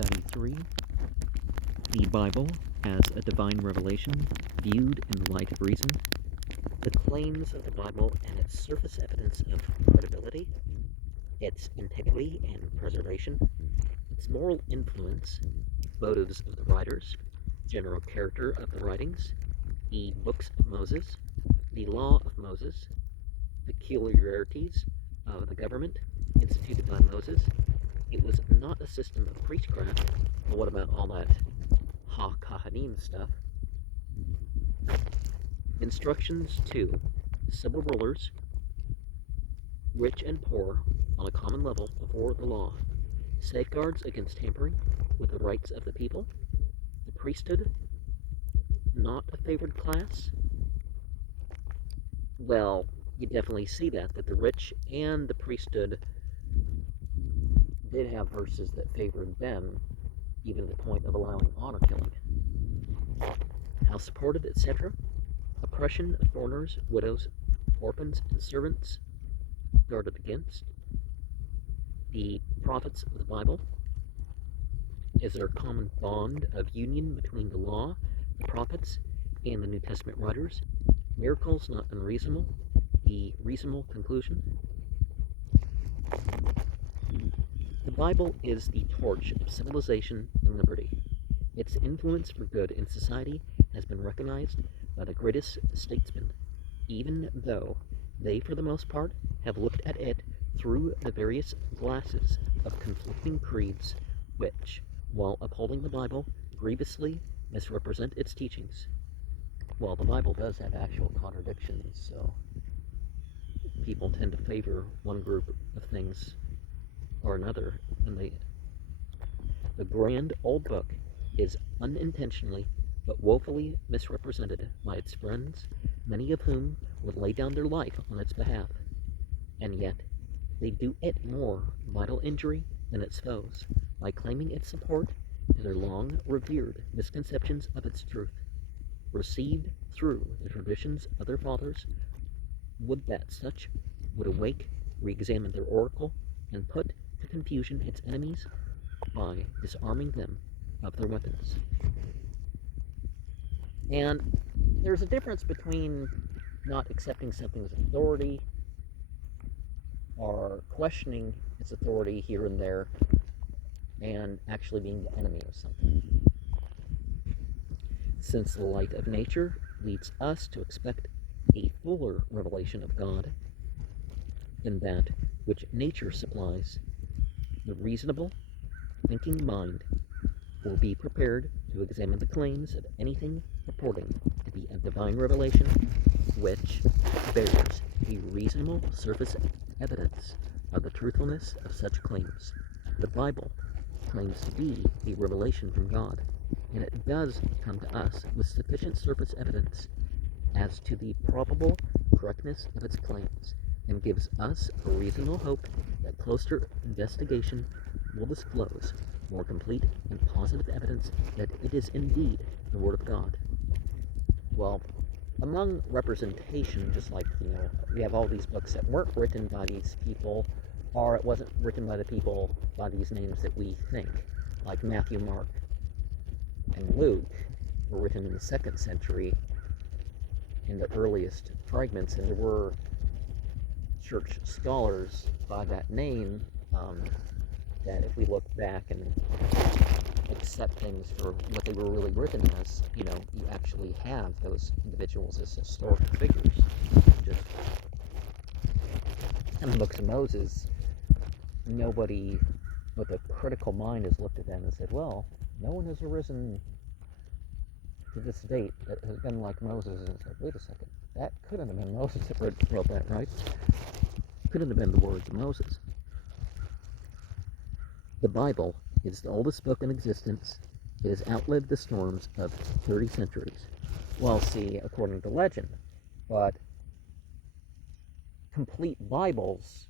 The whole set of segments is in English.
Study 3, the Bible as a Divine Revelation Viewed in the Light of Reason, the claims of the Bible and its surface evidence of credibility, its integrity and preservation, its moral influence, motives of the writers, general character of the writings, the books of Moses, the law of Moses, peculiarities of the government instituted by Moses. It was not a system of priestcraft, but what about all that ha-kahanim stuff? Instructions to civil rulers, rich and poor, on a common level before the law. Safeguards against tampering with the rights of the people. The priesthood, not a favored class. Well, you definitely see that the rich and the priesthood did have verses that favored them, even to the point of allowing honor killing. How supported, etc. Oppression of foreigners, widows, orphans, and servants guarded against. The prophets of the Bible. Is there a common bond of union between the law, the prophets, and the New Testament writers? Miracles not unreasonable. The reasonable conclusion. The Bible is the torch of civilization and liberty. Its influence for good in society has been recognized by the greatest statesmen, even though they, for the most part, have looked at it through the various glasses of conflicting creeds, which, while upholding the Bible, grievously misrepresent its teachings. Well, the Bible does have actual contradictions, so people tend to favor one group of things or another, and the grand old book is unintentionally but woefully misrepresented by its friends, many of whom would lay down their life on its behalf, and yet they do it more vital injury than its foes by claiming its support to their long-revered misconceptions of its truth, received through the traditions of their fathers. Would that such would awake, re-examine their oracle, and put to confusion its enemies by disarming them of their weapons. And there's a difference between not accepting something's authority or questioning its authority here and there and actually being the enemy of something. Since the light of nature leads us to expect a fuller revelation of God than that which nature supplies, the reasonable, thinking mind will be prepared to examine the claims of anything purporting to be a divine revelation which bears a reasonable surface evidence of the truthfulness of such claims. The Bible claims to be a revelation from God, and it does come to us with sufficient surface evidence as to the probable correctness of its claims, and gives us a reasonable hope that closer investigation will disclose more complete and positive evidence that it is indeed the Word of God. Well, among representation, just like, we have all these books that weren't written by these people, or it wasn't written by the people by these names that we think, like Matthew, Mark, and Luke were written in the 2nd century in the earliest fragments, and there were church scholars by that name that if we look back and accept things for what they were really written as, you actually have those individuals as historical figures. Just in the books of Moses, nobody with a critical mind has looked at them and said, well, no one has arisen to this date that has been like Moses, and said, wait a second, that couldn't have been Moses that wrote that, right? Couldn't have been the words of Moses. The Bible is the oldest book in existence. It has outlived the storms of 30 centuries. Well, see, according to legend, but complete Bibles,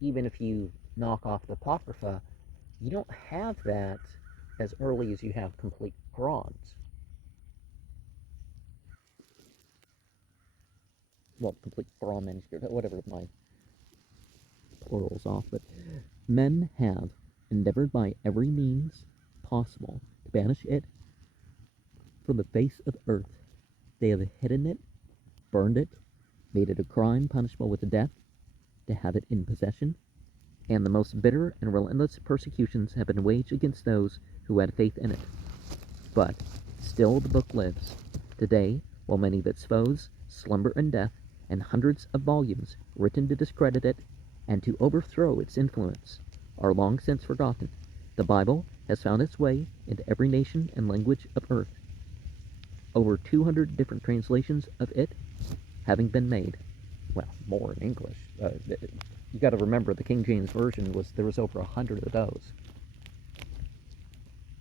even if you knock off the Apocrypha, you don't have that as early as you have complete Qurans. Well, complete Quran manuscript, whatever, my plural's off, but men have endeavored by every means possible to banish it from the face of earth. They have hidden it, burned it, made it a crime punishable with death to have it in possession, and the most bitter and relentless persecutions have been waged against those who had faith in it. But still the book lives. Today, while many of its foes slumber in death, and hundreds of volumes written to discredit it and to overthrow its influence are long since forgotten, the Bible has found its way into every nation and language of earth. Over 200 different translations of it having been made. Well, more in English. You got to remember the King James Version there was over 100 of those.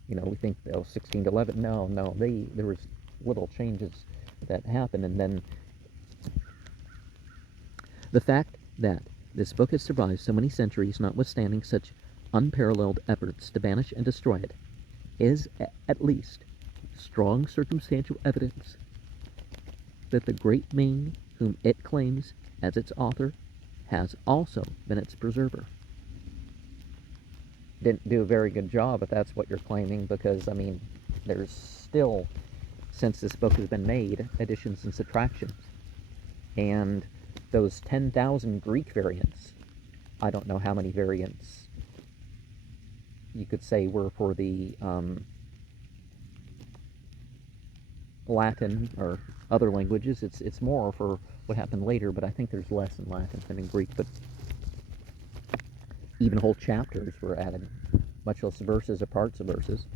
You know, we think 16 to 11. No, there was little changes that happened, and then the fact that this book has survived so many centuries, notwithstanding such unparalleled efforts to banish and destroy it, is at least strong circumstantial evidence that the great being whom it claims as its author has also been its preserver. Didn't do a very good job if that's what you're claiming, because, I mean, there's still, since this book has been made, additions and subtractions. And those 10,000 Greek variants, I don't know how many variants you could say were for the Latin or other languages. It's more for what happened later, but I think there's less in Latin than in Greek. But even whole chapters were added, much less verses or parts of verses.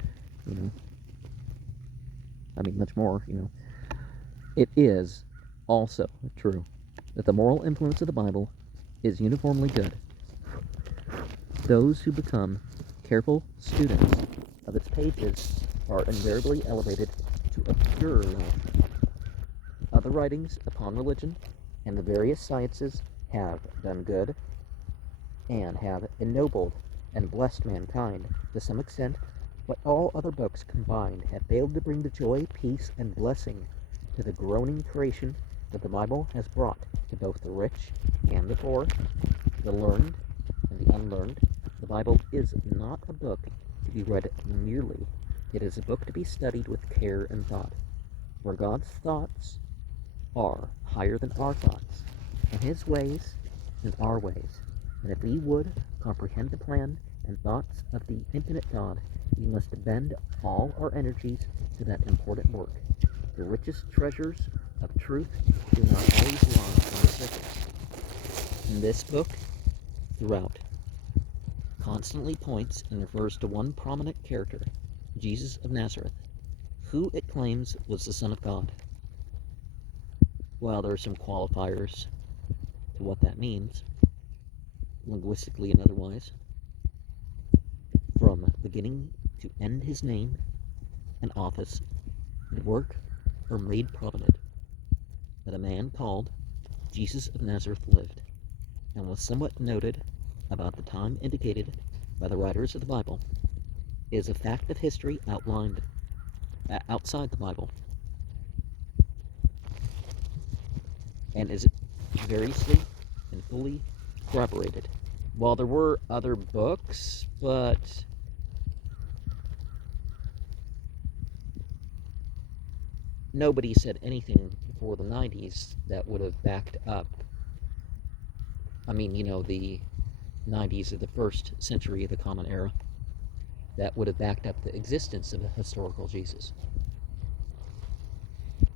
You know, I mean, much more. You know, it is also true that the moral influence of the Bible is uniformly good. Those who become careful students of its pages are invariably elevated to a purer life. Other writings upon religion and the various sciences have done good and have ennobled and blessed mankind to some extent, but all other books combined have failed to bring the joy, peace, and blessing to the groaning creation that the Bible has brought to both the rich and the poor, the learned and the unlearned. The Bible is not a book to be read merely. It is a book to be studied with care and thought, where God's thoughts are higher than our thoughts, and His ways than our ways. And if we would comprehend the plan and thoughts of the infinite God, we must bend all our energies to that important work. The richest treasures of truth do not always lie on the surface. And this book, throughout, constantly points and refers to one prominent character, Jesus of Nazareth, who it claims was the Son of God. While there are some qualifiers to what that means, linguistically and otherwise, from beginning to end, his name and office and work are made prominent that a man called Jesus of Nazareth lived, and was somewhat noted about the time indicated by the writers of the Bible, is a fact of history outlined outside the Bible, and is variously and fully corroborated. While there were other books, but nobody said anything before the 90s that would have backed up, I mean, you know, the 90s of the first century of the Common Era, that would have backed up the existence of a historical Jesus.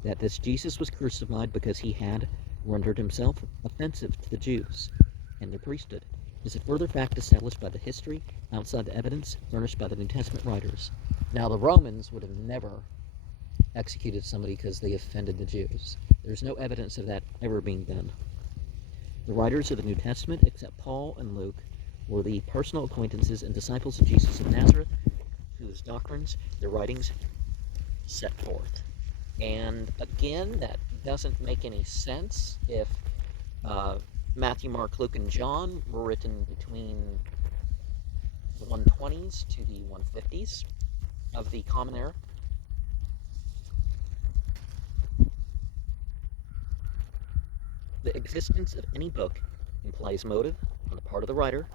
That this Jesus was crucified because he had rendered himself offensive to the Jews and their priesthood is a further fact established by the history outside the evidence furnished by the New Testament writers. Now, the Romans would have never executed somebody because they offended the Jews. There's no evidence of that ever being done. The writers of the New Testament, except Paul and Luke, were the personal acquaintances and disciples of Jesus of Nazareth, whose doctrines their writings set forth. And again, that doesn't make any sense if Matthew, Mark, Luke, and John were written between the 120s to the 150s of the Common Era. The existence of any book implies motive on the part of the writer.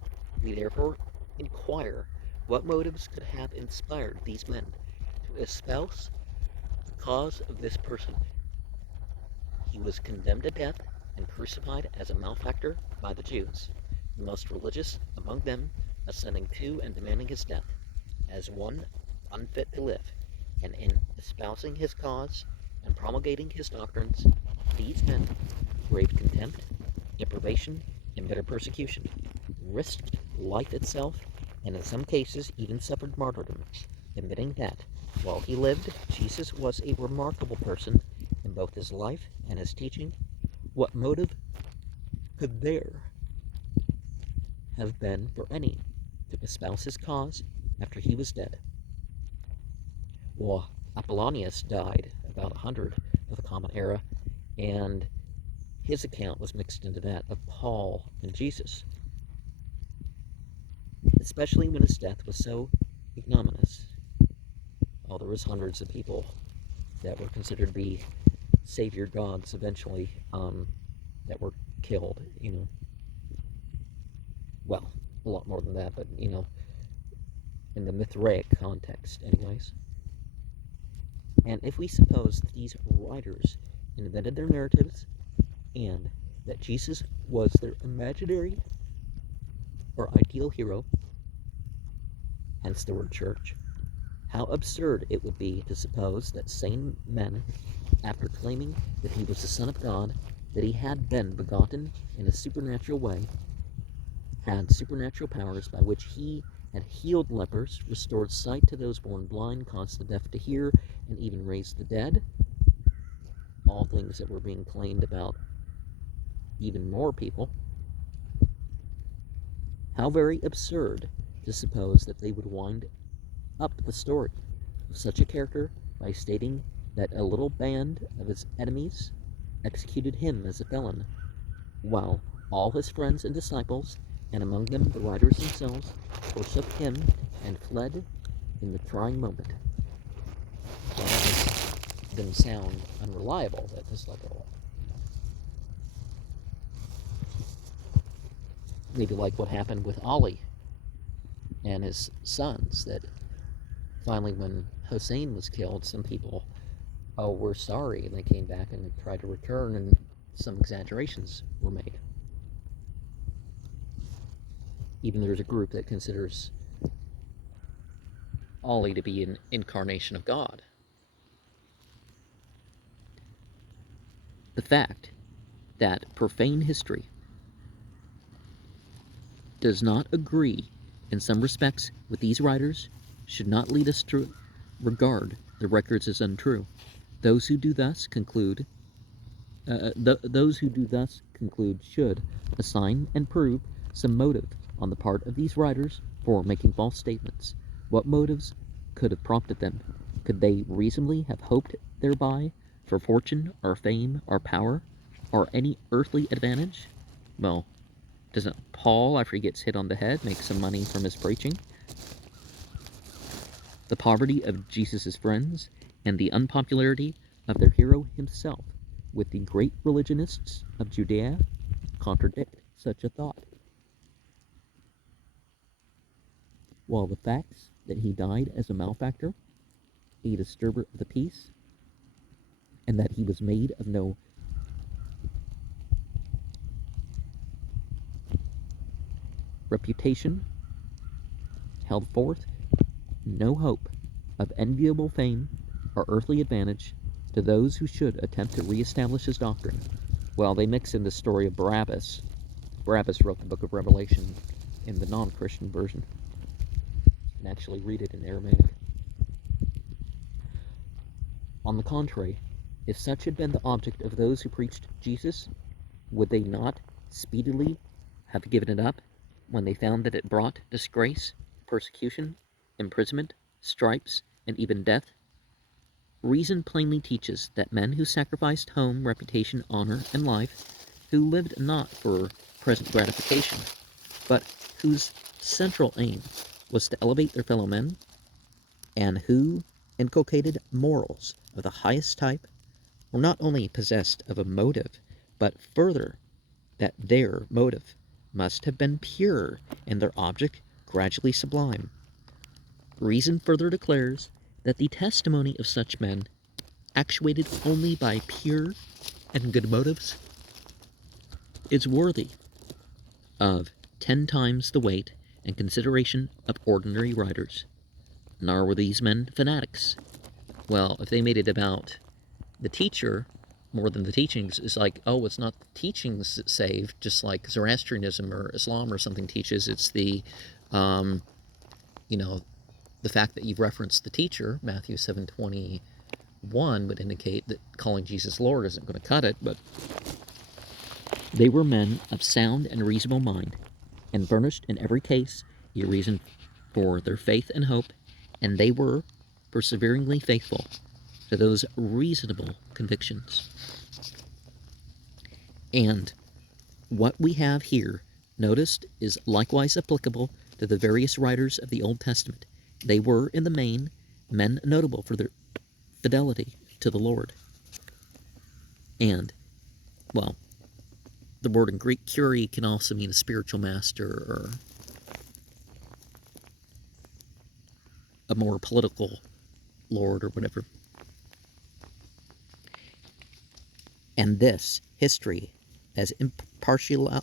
We therefore inquire What motives could have inspired these men to espouse the cause of this person? He was condemned to death and crucified as a malefactor by the Jews, the most religious among them assenting to and demanding his death, as one unfit to live, and in espousing his cause and promulgating his doctrines, these men braved contempt, deprivation, and bitter persecution, risked life itself, and in some cases even suffered martyrdom, admitting that, while he lived, Jesus was a remarkable person in both his life and his teaching. What motive could there have been for any to espouse his cause after he was dead? Well, Apollonius died about 100 of the Common Era, and his account was mixed into that of Paul and Jesus, especially when his death was so ignominious. Oh, there was hundreds of people that were considered to be savior gods eventually, that were killed, Well, a lot more than that, but, in the Mithraic context, anyways. And if we suppose that these writers invented their narratives and that Jesus was their imaginary or ideal hero, hence the word church, how absurd it would be to suppose that sane men, after claiming that he was the Son of God, that he had been begotten in a supernatural way, had supernatural powers by which he had healed lepers, restored sight to those born blind, caused the deaf to hear, and even raised the dead, all things that were being claimed about even more people. How very absurd to suppose that they would wind up the story of such a character by stating that a little band of his enemies executed him as a felon, while all his friends and disciples, and among them the writers themselves, forsook him and fled in the trying moment. Well, that makes them sound unreliable, that just like maybe like what happened with Ali and his sons, that finally when Hussein was killed, some people, oh, we're sorry, and they came back and tried to return, and some exaggerations were made. Even there's a group that considers Ali to be an incarnation of God. The fact that profane history does not agree in some respects with these writers should not lead us to regard the records as untrue. Those who do thus conclude should assign and prove some motive on the part of these writers for making false statements. What motives could have prompted them? Could they reasonably have hoped thereby for fortune or fame or power or any earthly advantage? Well, doesn't Paul, after he gets hit on the head, make some money from his preaching? The poverty of Jesus' friends and the unpopularity of their hero himself with the great religionists of Judea contradict such a thought. While the facts that he died as a malefactor, a disturber of the peace, and that he was made of no reputation, held forth no hope of enviable fame or earthly advantage to those who should attempt to reestablish his doctrine. Well, they mix in the story of Barabbas. Barabbas wrote the book of Revelation in the non-Christian version. You can actually read it in Aramaic. On the contrary, if such had been the object of those who preached Jesus, would they not speedily have given it up when they found that it brought disgrace, persecution, imprisonment, stripes, and even death? Reason plainly teaches that men who sacrificed home, reputation, honor, and life, who lived not for present gratification, but whose central aim was to elevate their fellow men, and who inculcated morals of the highest type, were not only possessed of a motive, but further, that their motive must have been pure and their object gradually sublime. Reason further declares that the testimony of such men, actuated only by pure and good motives, is worthy of 10 times the weight and consideration of ordinary writers. Nor were these men fanatics. Well, if they made it about the teacher more than the teachings, it's like, oh, it's not the teachings that save, just like Zoroastrianism or Islam or something teaches. It's the, you know, the fact that you've referenced the teacher. Matthew 7:21 would indicate that calling Jesus Lord isn't going to cut it, but they were men of sound and reasonable mind, and furnished in every case a reason for their faith and hope, and they were perseveringly faithful to those reasonable convictions. And what we have here noticed is likewise applicable to the various writers of the Old Testament. They were, in the main, men notable for their fidelity to the Lord. And, well, the word in Greek, Kyrie, can also mean a spiritual master or a more political lord or whatever. And this history, as impartially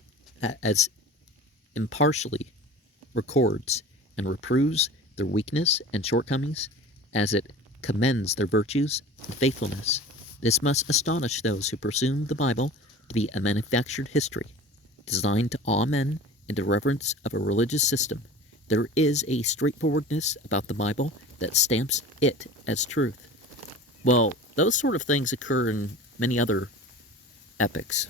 records and reproves their weakness and shortcomings, as it commends their virtues and faithfulness, this must astonish those who presume the Bible to be a manufactured history, designed to awe men into reverence of a religious system. There is a straightforwardness about the Bible that stamps it as truth. Well, those sort of things occur in many other epics.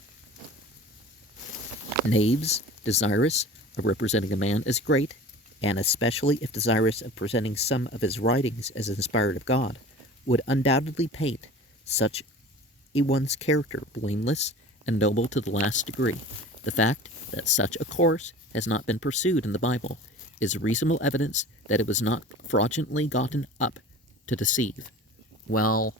Knaves, desirous of representing a man as great, and especially if desirous of presenting some of his writings as inspired of God, would undoubtedly paint such a one's character blameless and noble to the last degree. The fact that such a course has not been pursued in the Bible is reasonable evidence that it was not fraudulently gotten up to deceive. Well,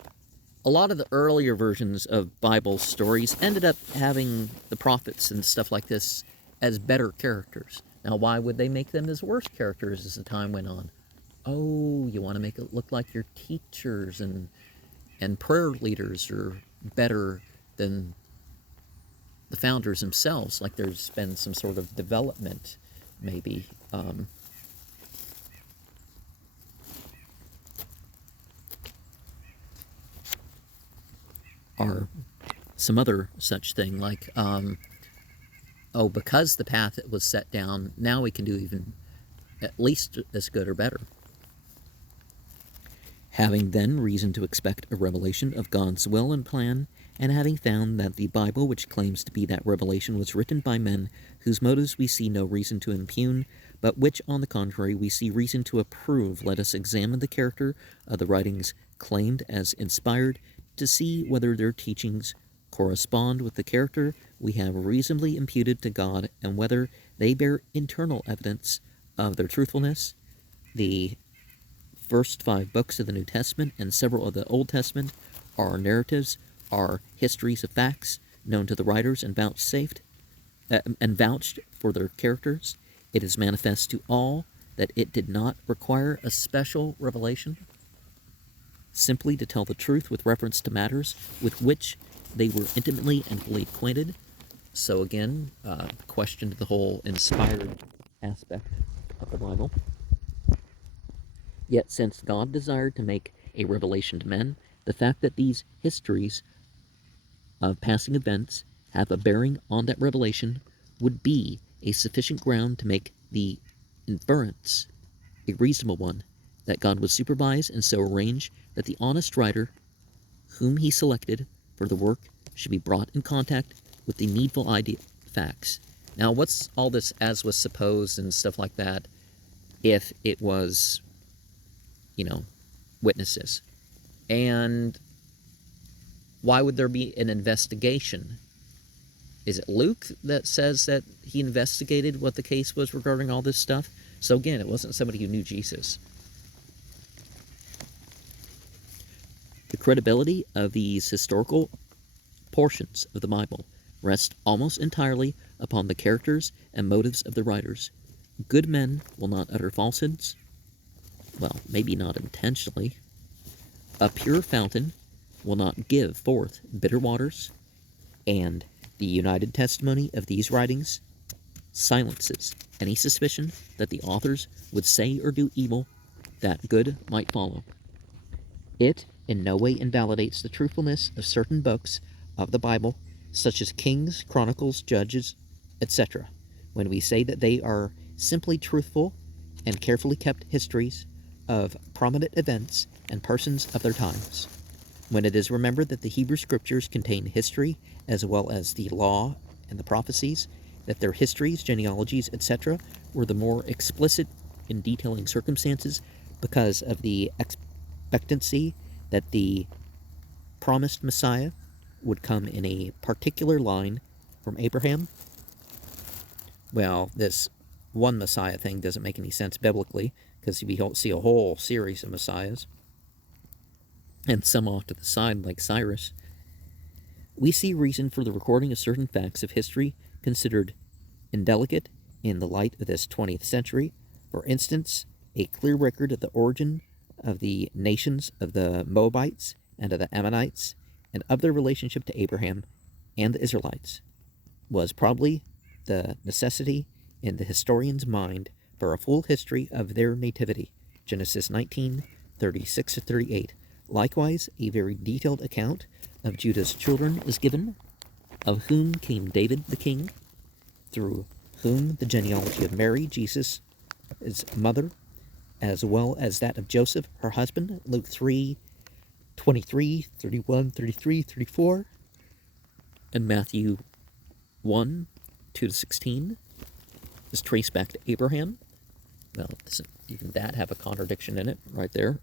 a lot of the earlier versions of Bible stories ended up having the prophets and stuff like this as better characters. Now, why would they make them as worse characters as the time went on? Oh, you want to make it look like your teachers and prayer leaders are better than the founders themselves, like there's been some sort of development, maybe. Or some other such thing, like, oh, because the path that was set down, now we can do even at least as good or better. Having then reason to expect a revelation of God's will and plan, and having found that the Bible, which claims to be that revelation, was written by men whose motives we see no reason to impugn, but which, on the contrary, we see reason to approve, let us examine the character of the writings claimed as inspired, to see whether their teachings correspond with the character we have reasonably imputed to God, and whether they bear internal evidence of their truthfulness. The first 5 books of the New Testament and several of the Old Testament are narratives, are histories of facts known to the writers and vouched for their characters. It is manifest to all that it did not require a special revelation, simply to tell the truth with reference to matters with which they were intimately and fully acquainted. So again, question to the whole inspired aspect of the Bible. Yet since God desired to make a revelation to men, the fact that these histories of passing events have a bearing on that revelation would be a sufficient ground to make the inference a reasonable one, that God would supervise and so arrange that the honest writer whom he selected for the work should be brought in contact with the needful facts. Now, what's all this as was supposed and stuff like that if it was, witnesses? And why would there be an investigation? Is it Luke that says that he investigated what the case was regarding all this stuff? So again, it wasn't somebody who knew Jesus. The credibility of these historical portions of the Bible rests almost entirely upon the characters and motives of the writers. Good men will not utter falsehoods. well, maybe not intentionally, a pure fountain will not give forth bitter waters, and the united testimony of these writings silences any suspicion that the authors would say or do evil that good might follow. It in no way invalidates the truthfulness of certain books of the Bible, such as Kings, Chronicles, Judges, etc., when we say that they are simply truthful and carefully kept histories of prominent events and persons of their times. When it is remembered that the Hebrew Scriptures contain history as well as the law and the prophecies, that their histories, genealogies, etc., were the more explicit in detailing circumstances because of the expectancy that the promised Messiah would come in a particular line from Abraham. Well, this one Messiah thing doesn't make any sense biblically, because we don't see a whole series of Messiahs, and some off to the side like Cyrus. We see reason for the recording of certain facts of history considered indelicate in the light of this 20th century. For instance, a clear record of the origin of the nations of the Moabites and of the Ammonites, and of their relationship to Abraham and the Israelites, was probably the necessity in the historian's mind for a full history of their nativity, Genesis 19:36-38. Likewise, a very detailed account of Judah's children is given, of whom came David the king, through whom the genealogy of Mary, Jesus' mother, as well as that of Joseph, her husband, Luke 3:23, 31, 33, 34, and Matthew 1:2-16 is traced back to Abraham. Well, doesn't even that have a contradiction in it right there?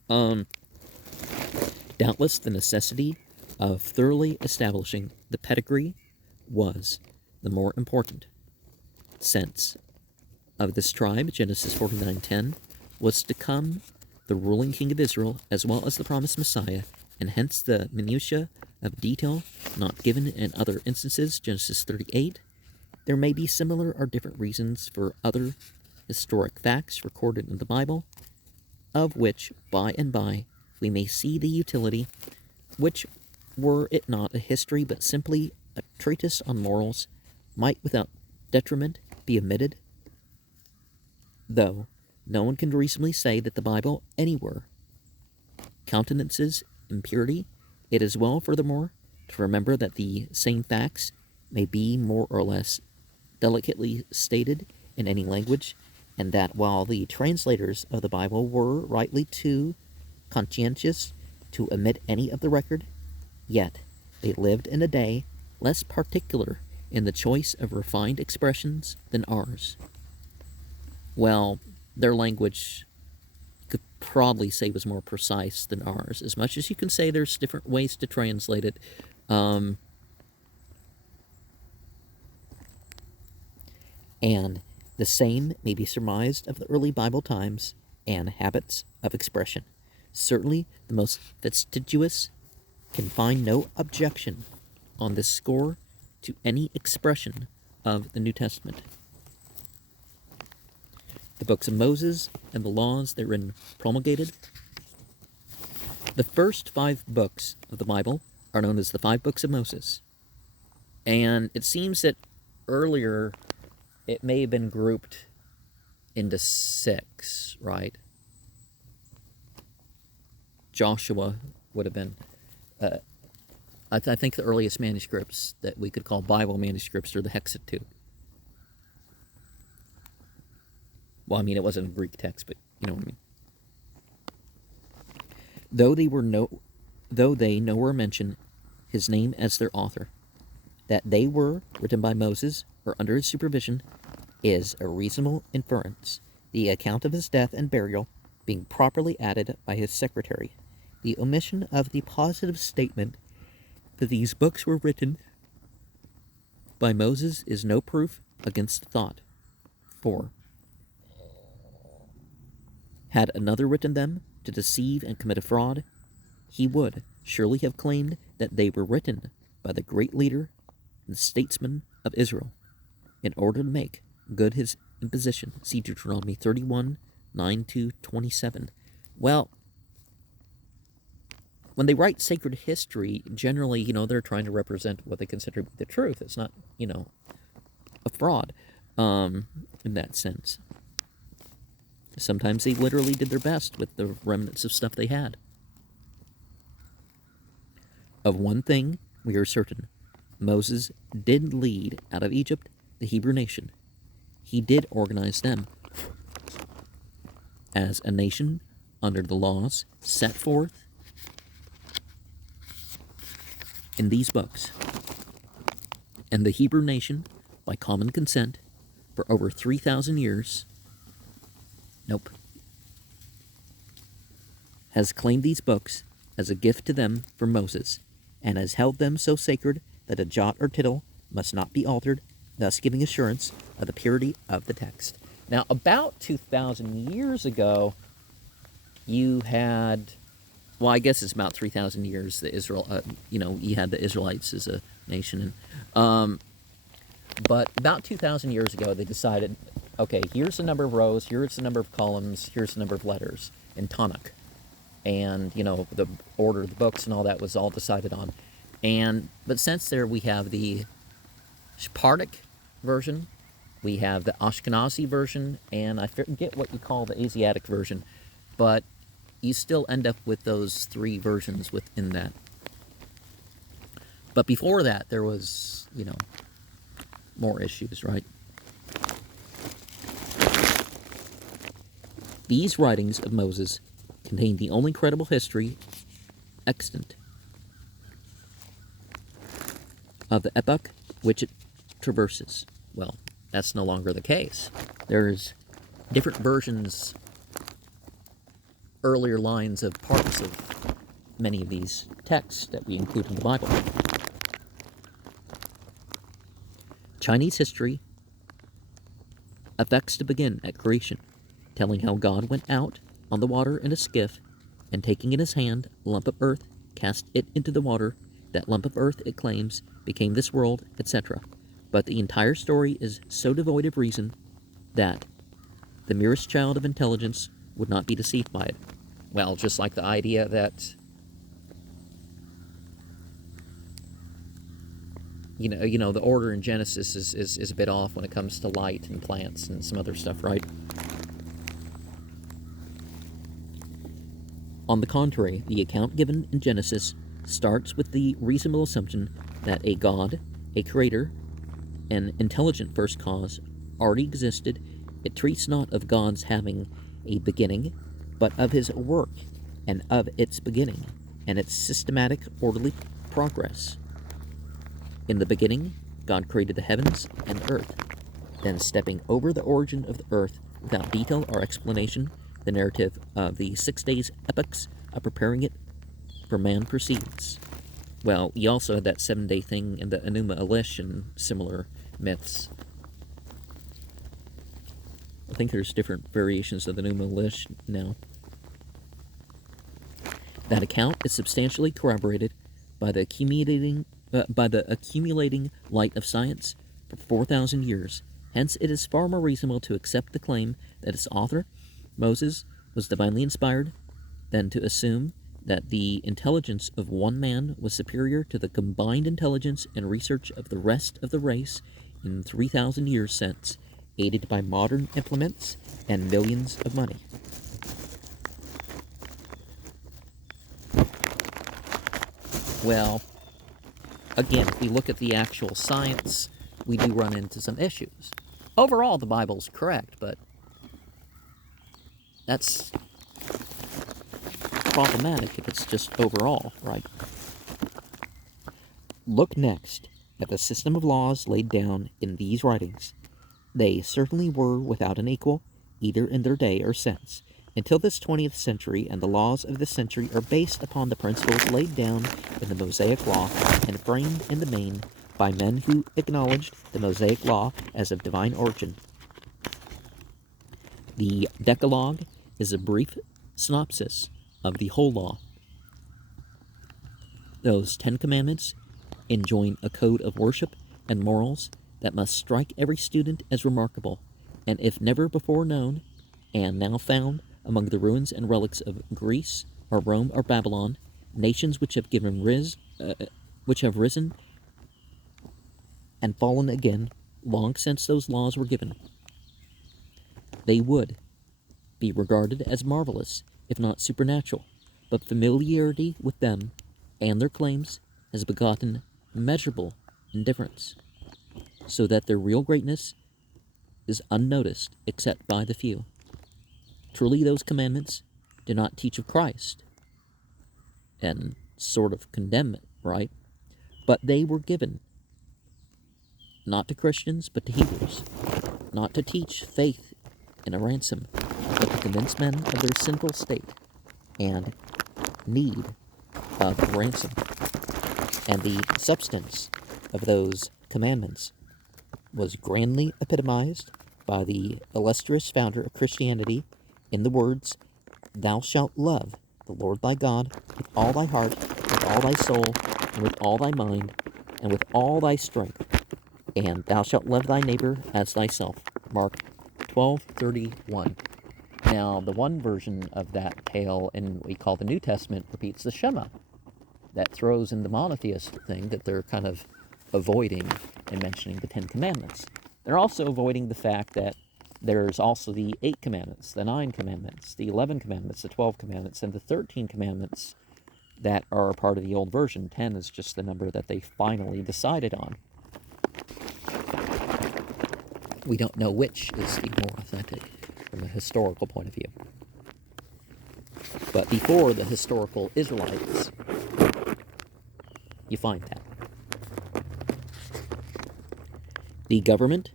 Doubtless the necessity of thoroughly establishing the pedigree was the more important, since of this tribe, Genesis 49:10, was to come the ruling king of Israel, as well as the promised Messiah, and hence the minutiae of detail not given in other instances, Genesis 38. There may be similar or different reasons for other historic facts recorded in the Bible, of which by and by we may see the utility, which, were it not a history but simply a treatise on morals, might without detriment be omitted, though no one can reasonably say that the Bible anywhere countenances impurity. It is well, furthermore, to remember that the same facts may be more or less delicately stated in any language, and that while the translators of the Bible were rightly too conscientious to omit any of the record, yet they lived in a day less particular in the choice of refined expressions than ours. Well, their language could probably say was more precise than ours, as much as you can say there's different ways to translate it. And the same may be surmised of the early Bible times and habits of expression. Certainly, the most fastidious can find no objection on this score to any expression of the New Testament. The books of Moses and the laws therein promulgated. The first 5 books of the Bible are known as the 5 books of Moses. And it seems that earlier it may have been grouped into 6, right? Joshua would have been, I think the earliest manuscripts that we could call Bible manuscripts are the Hexaptute. Well, I mean, it wasn't a Greek text, but you know what I mean. Though they nowhere mention his name as their author, that they were written by Moses or under his supervision is a reasonable inference, the account of his death and burial being properly added by his secretary. The omission of the positive statement that these books were written by Moses is no proof against the thought. 4. Had another written them to deceive and commit a fraud, he would surely have claimed that they were written by the great leader and statesman of Israel, in order to make good his imposition. See Deuteronomy 31:9-27. Well, when they write sacred history, generally, they're trying to represent what they consider to be the truth. It's not, a fraud in that sense. Sometimes they literally did their best with the remnants of stuff they had. Of one thing we are certain: Moses did lead out of Egypt the Hebrew nation. He did organize them as a nation under the laws set forth in these books. And the Hebrew nation, by common consent, for over 3,000 years, has claimed these books as a gift to them from Moses, and has held them so sacred that a jot or tittle must not be altered, thus giving assurance of the purity of the text. Now, about 2,000 years ago, you had, well, I guess it's about 3,000 years, you had the Israelites as a nation. But about 2,000 years ago, they decided, okay, here's the number of rows, here's the number of columns, here's the number of letters in Tanakh. And, the order of the books and all that was all decided on. But since there we have the Sephardic version, we have the Ashkenazi version, and I forget what you call the Asiatic version, but you still end up with those three versions within that. But before that, there was, more issues, right? These writings of Moses contain the only credible history extant of the epoch which it traverses. Well, that's no longer the case. There's different versions, earlier lines of parts of many of these texts that we include in the Bible. Chinese history affects to begin at creation, telling how God went out on the water in a skiff, and taking in his hand a lump of earth, cast it into the water. That lump of earth, it claims, became this world, etc. But the entire story is so devoid of reason that the merest child of intelligence would not be deceived by it. Well, just like the idea that, the order in Genesis is a bit off when it comes to light and plants and some other stuff, right? On the contrary, the account given in Genesis starts with the reasonable assumption that a God, a creator, an intelligent first cause, already existed. It treats not of God's having a beginning, but of his work, and of its beginning, and its systematic, orderly progress. In the beginning, God created the heavens and the earth. Then, stepping over the origin of the earth without detail or explanation, the narrative of the 6 days epochs of preparing it for man proceeds. Well, you also had that 7-day thing in the Enuma Elish and similar myths. I think there's different variations of the Enuma Elish now. That account is substantially corroborated by the accumulating light of science for 4,000 years. Hence, it is far more reasonable to accept the claim that its author, Moses, was divinely inspired, than to assume that the intelligence of one man was superior to the combined intelligence and research of the rest of the race in 3,000 years since, aided by modern implements and millions of money. Well, again, if we look at the actual science, we do run into some issues. Overall, the Bible's correct, but that's problematic if it's just overall, right? Look next at the system of laws laid down in these writings. They certainly were without an equal, either in their day or since, until this 20th century, and the laws of this century are based upon the principles laid down in the Mosaic Law and framed in the main by men who acknowledged the Mosaic Law as of divine origin. The Decalogue is a brief synopsis of the whole law. Those 10 commandments enjoin a code of worship and morals that must strike every student as remarkable, and if never before known, and now found among the ruins and relics of Greece or Rome or Babylon, nations which have risen and fallen again long since those laws were given. They would be regarded as marvelous, if not supernatural, but familiarity with them and their claims has begotten measurable indifference, so that their real greatness is unnoticed except by the few. Truly, those commandments do not teach of Christ and sort of condemn it, right? But they were given not to Christians, but to Hebrews, not to teach faith in a ransom, but to convince men of their sinful state and need of a ransom. And the substance of those commandments was grandly epitomized by the illustrious founder of Christianity in the words, "Thou shalt love the Lord thy God with all thy heart, with all thy soul, and with all thy mind, and with all thy strength, and thou shalt love thy neighbor as thyself." Mark 12:31. Now, the one version of that tale in what we call the New Testament repeats the Shema. That throws in the monotheist thing that they're kind of avoiding in mentioning the 10 Commandments. They're also avoiding the fact that there's also the 8 Commandments, the 9 Commandments, the 11 Commandments, the 12 Commandments, and the 13 Commandments that are a part of the old version. 10 is just the number that they finally decided on. We don't know which is the more authentic from a historical point of view. But before the historical Israelites, you find that. The government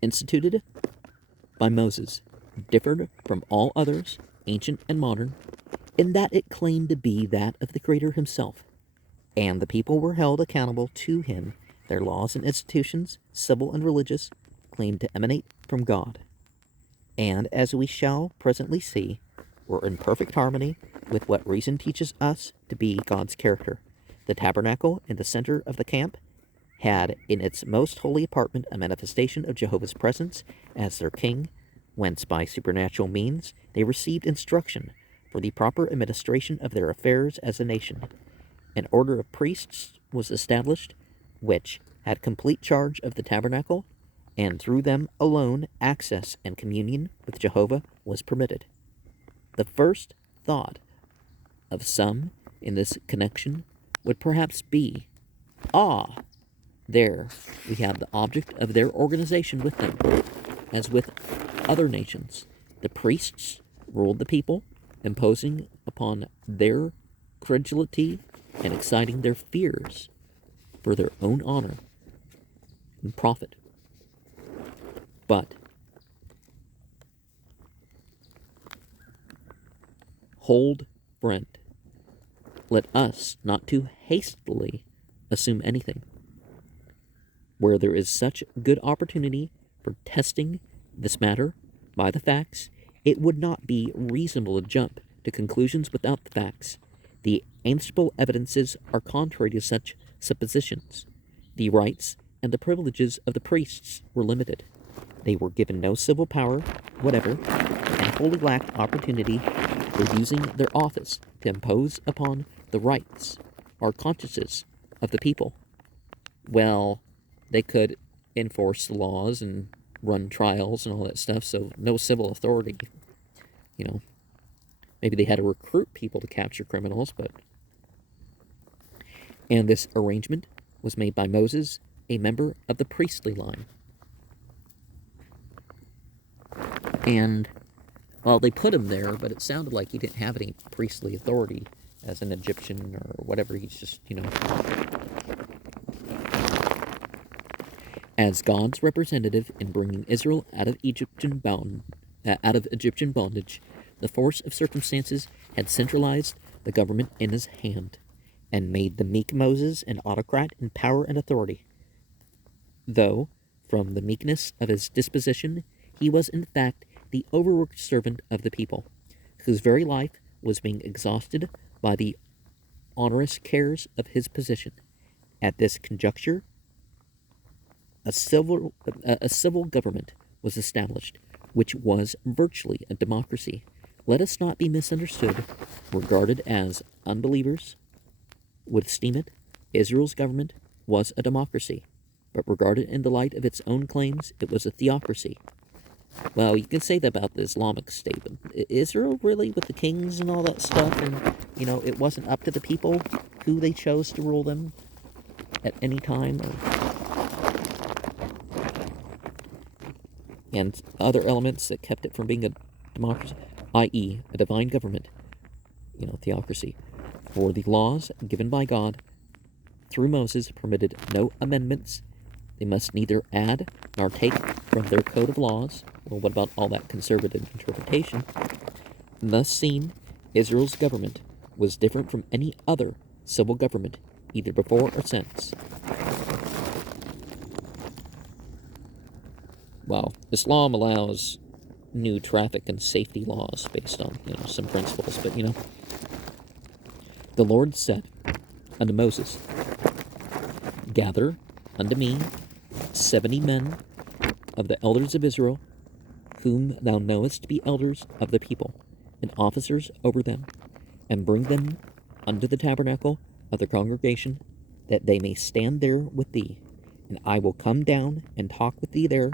instituted by Moses differed from all others, ancient and modern, in that it claimed to be that of the Creator himself, and the people were held accountable to him. Their laws and institutions, civil and religious, claimed to emanate from God, and, as we shall presently see, were in perfect harmony with what reason teaches us to be God's character. The tabernacle in the center of the camp had in its most holy apartment a manifestation of Jehovah's presence as their king, whence by supernatural means they received instruction for the proper administration of their affairs as a nation. An order of priests was established, which had complete charge of the tabernacle, and through them alone access and communion with Jehovah was permitted. The first thought of some in this connection would perhaps be, there we have the object of their organization with them. As with other nations, the priests ruled the people, imposing upon their credulity and exciting their fears for their own honor and profit. But hold, friend, let us not too hastily assume anything. Where there is such good opportunity for testing this matter by the facts, it would not be reasonable to jump to conclusions without the facts. The answerable evidences are contrary to such suppositions. The rights and the privileges of the priests were limited. They were given no civil power whatever, and wholly lacked opportunity for using their office to impose upon the rights or consciences of the people. Well, they could enforce the laws and run trials and all that stuff, so no civil authority. Maybe they had to recruit people to capture criminals, but... And this arrangement was made by Moses, a member of the priestly line. And, well, they put him there, but it sounded like he didn't have any priestly authority as an Egyptian or whatever. He's just, as God's representative in bringing Israel out of Egyptian bondage, the force of circumstances had centralized the government in his hand, and made the meek Moses an autocrat in power and authority. Though, from the meekness of his disposition, he was in fact the overworked servant of the people, whose very life was being exhausted by the onerous cares of his position. At this conjuncture, a civil government was established, which was virtually a democracy, Let us not be misunderstood, regarded as unbelievers would esteem it. Israel's government was a democracy, but regarded in the light of its own claims, it was a theocracy. Well, you can say that about the Islamic State, but Israel really, with the kings and all that stuff, and, it wasn't up to the people who they chose to rule them at any time, and other elements that kept it from being a democracy, i.e., a divine government, theocracy. For the laws given by God through Moses permitted no amendments. They must neither add nor take from their code of laws. Well, what about all that conservative interpretation? Thus seen, Israel's government was different from any other civil government, either before or since. Well, Islam allows new traffic and safety laws based on, some principles, but, the Lord said unto Moses, Gather unto me 70 men of the elders of Israel, whom thou knowest to be elders of the people, and officers over them, and bring them unto the tabernacle of the congregation, that they may stand there with thee. And I will come down and talk with thee there,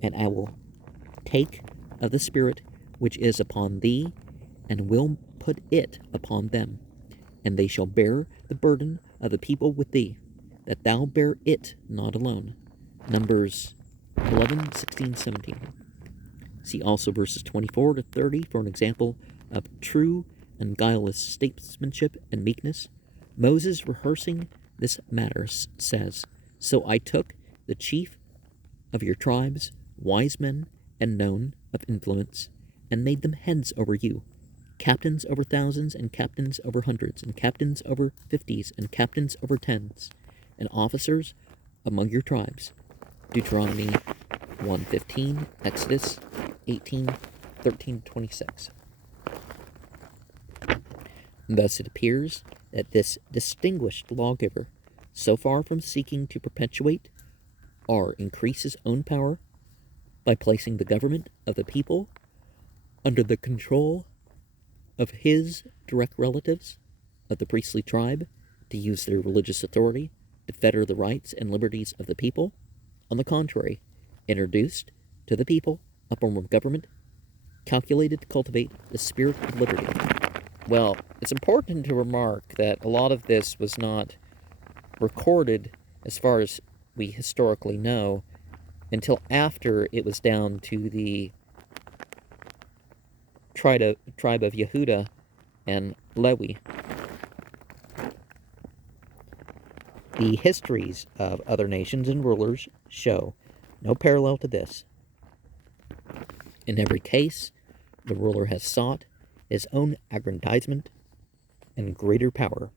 and I will take of the Spirit which is upon thee, and will put it upon them. And they shall bear the burden of the people with thee, that thou bear it not alone. Numbers 11, 16, 17. See also verses 24 to 30 for an example of true and guileless statesmanship and meekness. Moses, rehearsing this matter, says, So I took the chief of your tribes, wise men and known of influence, and made them heads over you, captains over thousands, and captains over hundreds, and captains over 50s, and captains over 10s, and officers among your tribes. Deuteronomy 1:15, Exodus 18:13-26. Thus it appears that this distinguished lawgiver, so far from seeking to perpetuate or increase his own power by placing the government of the people under the control of his direct relatives of the priestly tribe to use their religious authority to fetter the rights and liberties of the people, on the contrary, introduced to the people a form of government calculated to cultivate the spirit of liberty. Well, it's important to remark that a lot of this was not recorded, as far as we historically know, until after it was down to the tribe of Yehuda and Lewi. The histories of other nations and rulers show no parallel to this. In every case, the ruler has sought his own aggrandizement and greater power,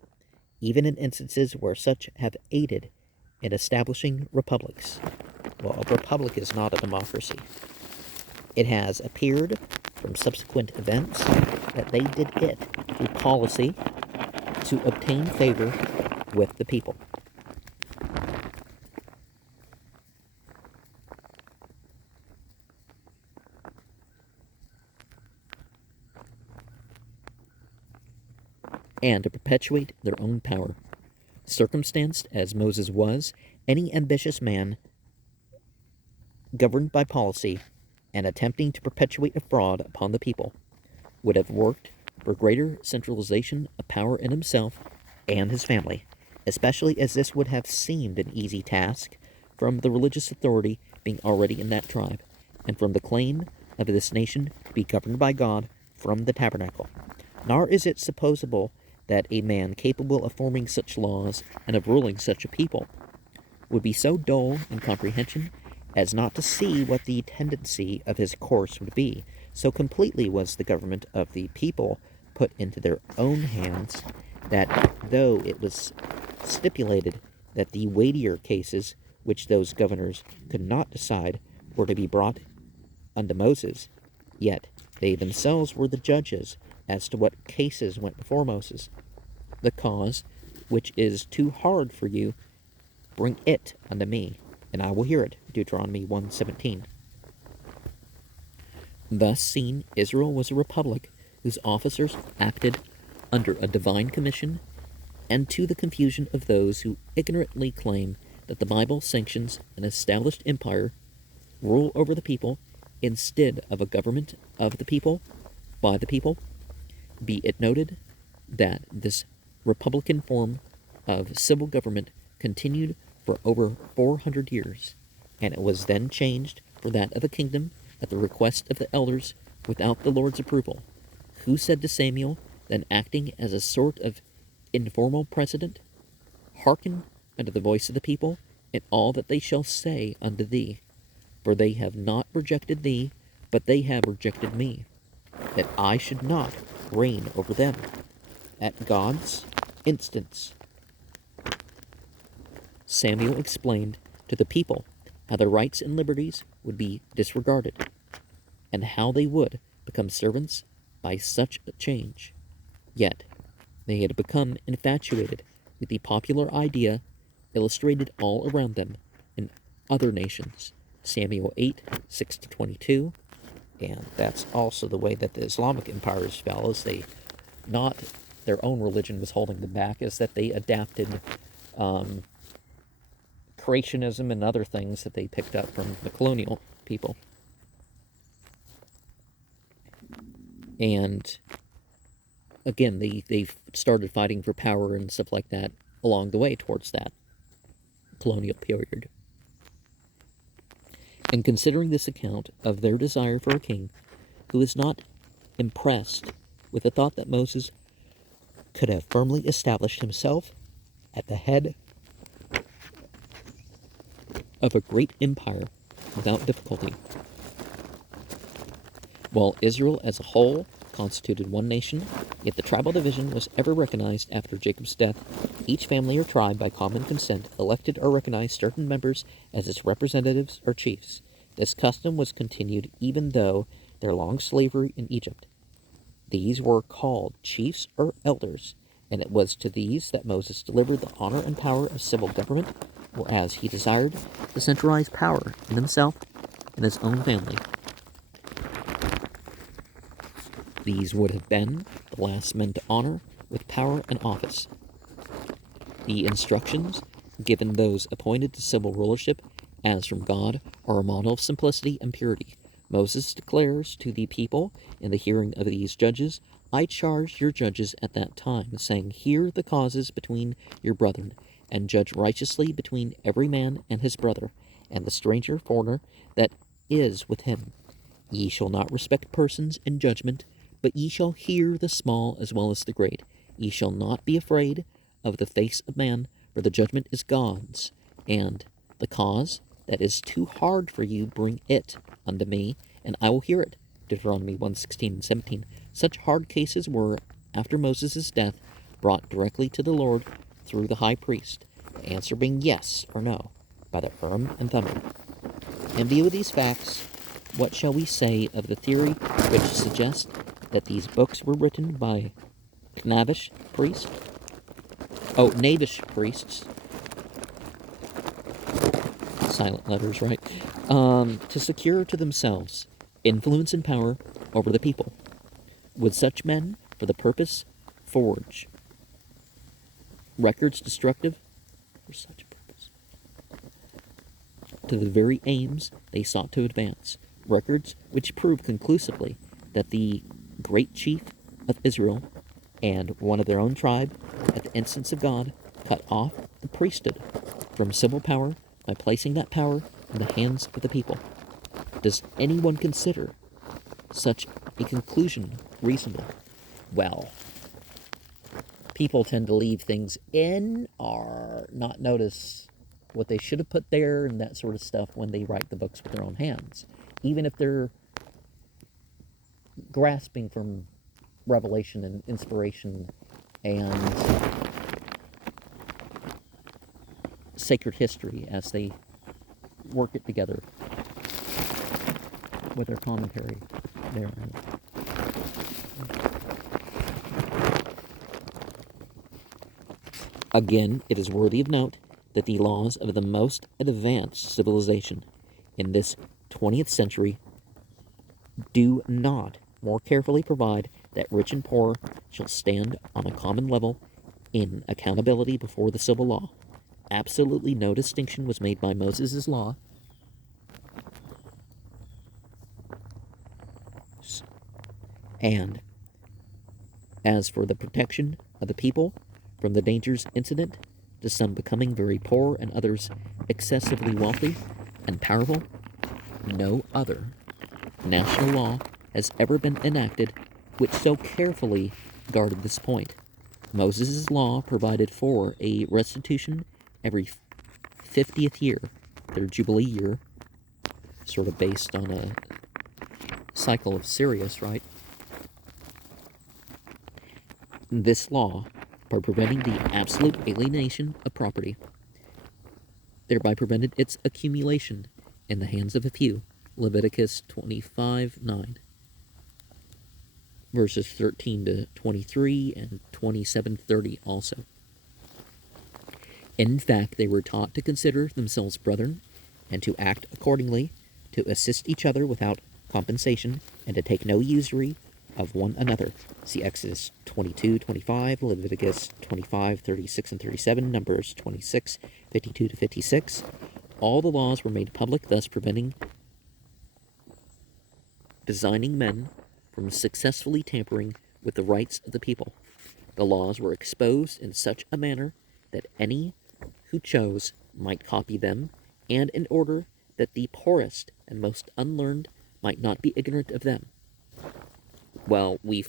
even in instances where such have aided in establishing republics. Well, a republic is not a democracy. It has appeared from subsequent events that they did it through policy to obtain favor with the people. And to perpetuate their own power. Circumstanced as Moses was, any ambitious man governed by policy and attempting to perpetuate a fraud upon the people would have worked for greater centralization of power in himself and his family, especially as this would have seemed an easy task from the religious authority being already in that tribe, and from the claim of this nation to be governed by God from the tabernacle. Nor is it supposable that a man capable of forming such laws and of ruling such a people would be so dull in comprehension as not to see what the tendency of his course would be. So completely was the government of the people put into their own hands, that though it was stipulated that the weightier cases which those governors could not decide were to be brought unto Moses, yet they themselves were the judges as to what cases went before Moses. The cause which is too hard for you, bring it unto me, and I will hear it. Deuteronomy 1:17. Thus seen, Israel was a republic whose officers acted under a divine commission, and to the confusion of those who ignorantly claim that the Bible sanctions an established empire, rule over the people, instead of a government of the people, by the people. Be it noted that this republican form of civil government continued for over 400 years, and it was then changed for that of a kingdom at the request of the elders without the Lord's approval, who said to Samuel, then acting as a sort of informal president, hearken unto the voice of the people in all that they shall say unto thee, for they have not rejected thee, but they have rejected me, that I should not reign over them. At God's instance, Samuel explained to the people how their rights and liberties would be disregarded, and how they would become servants by such a change. Yet they had become infatuated with the popular idea illustrated all around them in other nations. Samuel 8, 6-22. And that's also the way that the Islamic empires fell, is they, not their own religion was holding them back, is that they adapted creationism and other things that they picked up from the colonial people. And again, they started fighting for power and stuff like that along the way towards that colonial period. And considering this account of their desire for a king who is not impressed with the thought that Moses could have firmly established himself at the head of a great empire without difficulty, while Israel as a whole constituted one nation, yet the tribal division was ever recognized after Jacob's death. Each family or tribe, by common consent, elected or recognized certain members as its representatives or chiefs. This custom was continued even though their long slavery in Egypt. These were called chiefs or elders, and it was to these that Moses delivered the honor and power of civil government, whereas he desired to centralize power in himself and his own family. These would have been the last men to honor with power and office. The instructions given those appointed to civil rulership as from God are a model of simplicity and purity. Moses declares to the people in the hearing of these judges, I charged your judges at that time, saying, hear the causes between your brethren, and judge righteously between every man and his brother, and the stranger foreigner that is with him. Ye shall not respect persons in judgment, but ye shall hear the small as well as the great. Ye shall not be afraid of the face of man, for the judgment is God's, and the cause that is too hard for you, bring it unto me, and I will hear it. Deuteronomy 1:16 and 17. Such hard cases were, after Moses' death, brought directly to the Lord through the high priest, the answer being yes or no by the Urim and Thummim. In view of these facts, what shall we say of the theory which suggests that these books were written by Navish priests? Navish priests. Silent letters, right? To secure to themselves influence and power over the people. Would such men, for the purpose, forge records destructive for such purpose, to the very aims they sought to advance, records which prove conclusively that the great chief of Israel and one of their own tribe, at the instance of God, cut off the priesthood from civil power by placing that power in the hands of the people? Does anyone consider such a conclusion reasonable? Well, people tend to leave things in or not notice what they should have put there and that sort of stuff when they write the books with their own hands, even if they're grasping from revelation and inspiration and sacred history as they work it together with their commentary there. Again, it is worthy of note that the laws of the most advanced civilization in this 20th century do not more carefully provide that rich and poor shall stand on a common level in accountability before the civil law. Absolutely no distinction was made by Moses' law. And as for the protection of the people from the dangers incident to some becoming very poor and others excessively wealthy and powerful, no other national law has ever been enacted which so carefully guarded this point. Moses' law provided for a restitution every 50th year, their Jubilee year, sort of based on a cycle of Sirius, right? This law, by preventing the absolute alienation of property, thereby prevented its accumulation in the hands of a few. Leviticus 25:9, verses 13 to 23 and 27:30 also. In fact, they were taught to consider themselves brethren and to act accordingly, to assist each other without compensation, and to take no usury of one another. See Exodus 22:25, Leviticus 25:36 and 37, Numbers 26:52 to 56. All the laws were made public, thus preventing designing men from successfully tampering with the rights of the people. The laws were exposed in such a manner that any who chose might copy them, and in order that the poorest and most unlearned might not be ignorant of them. Well, we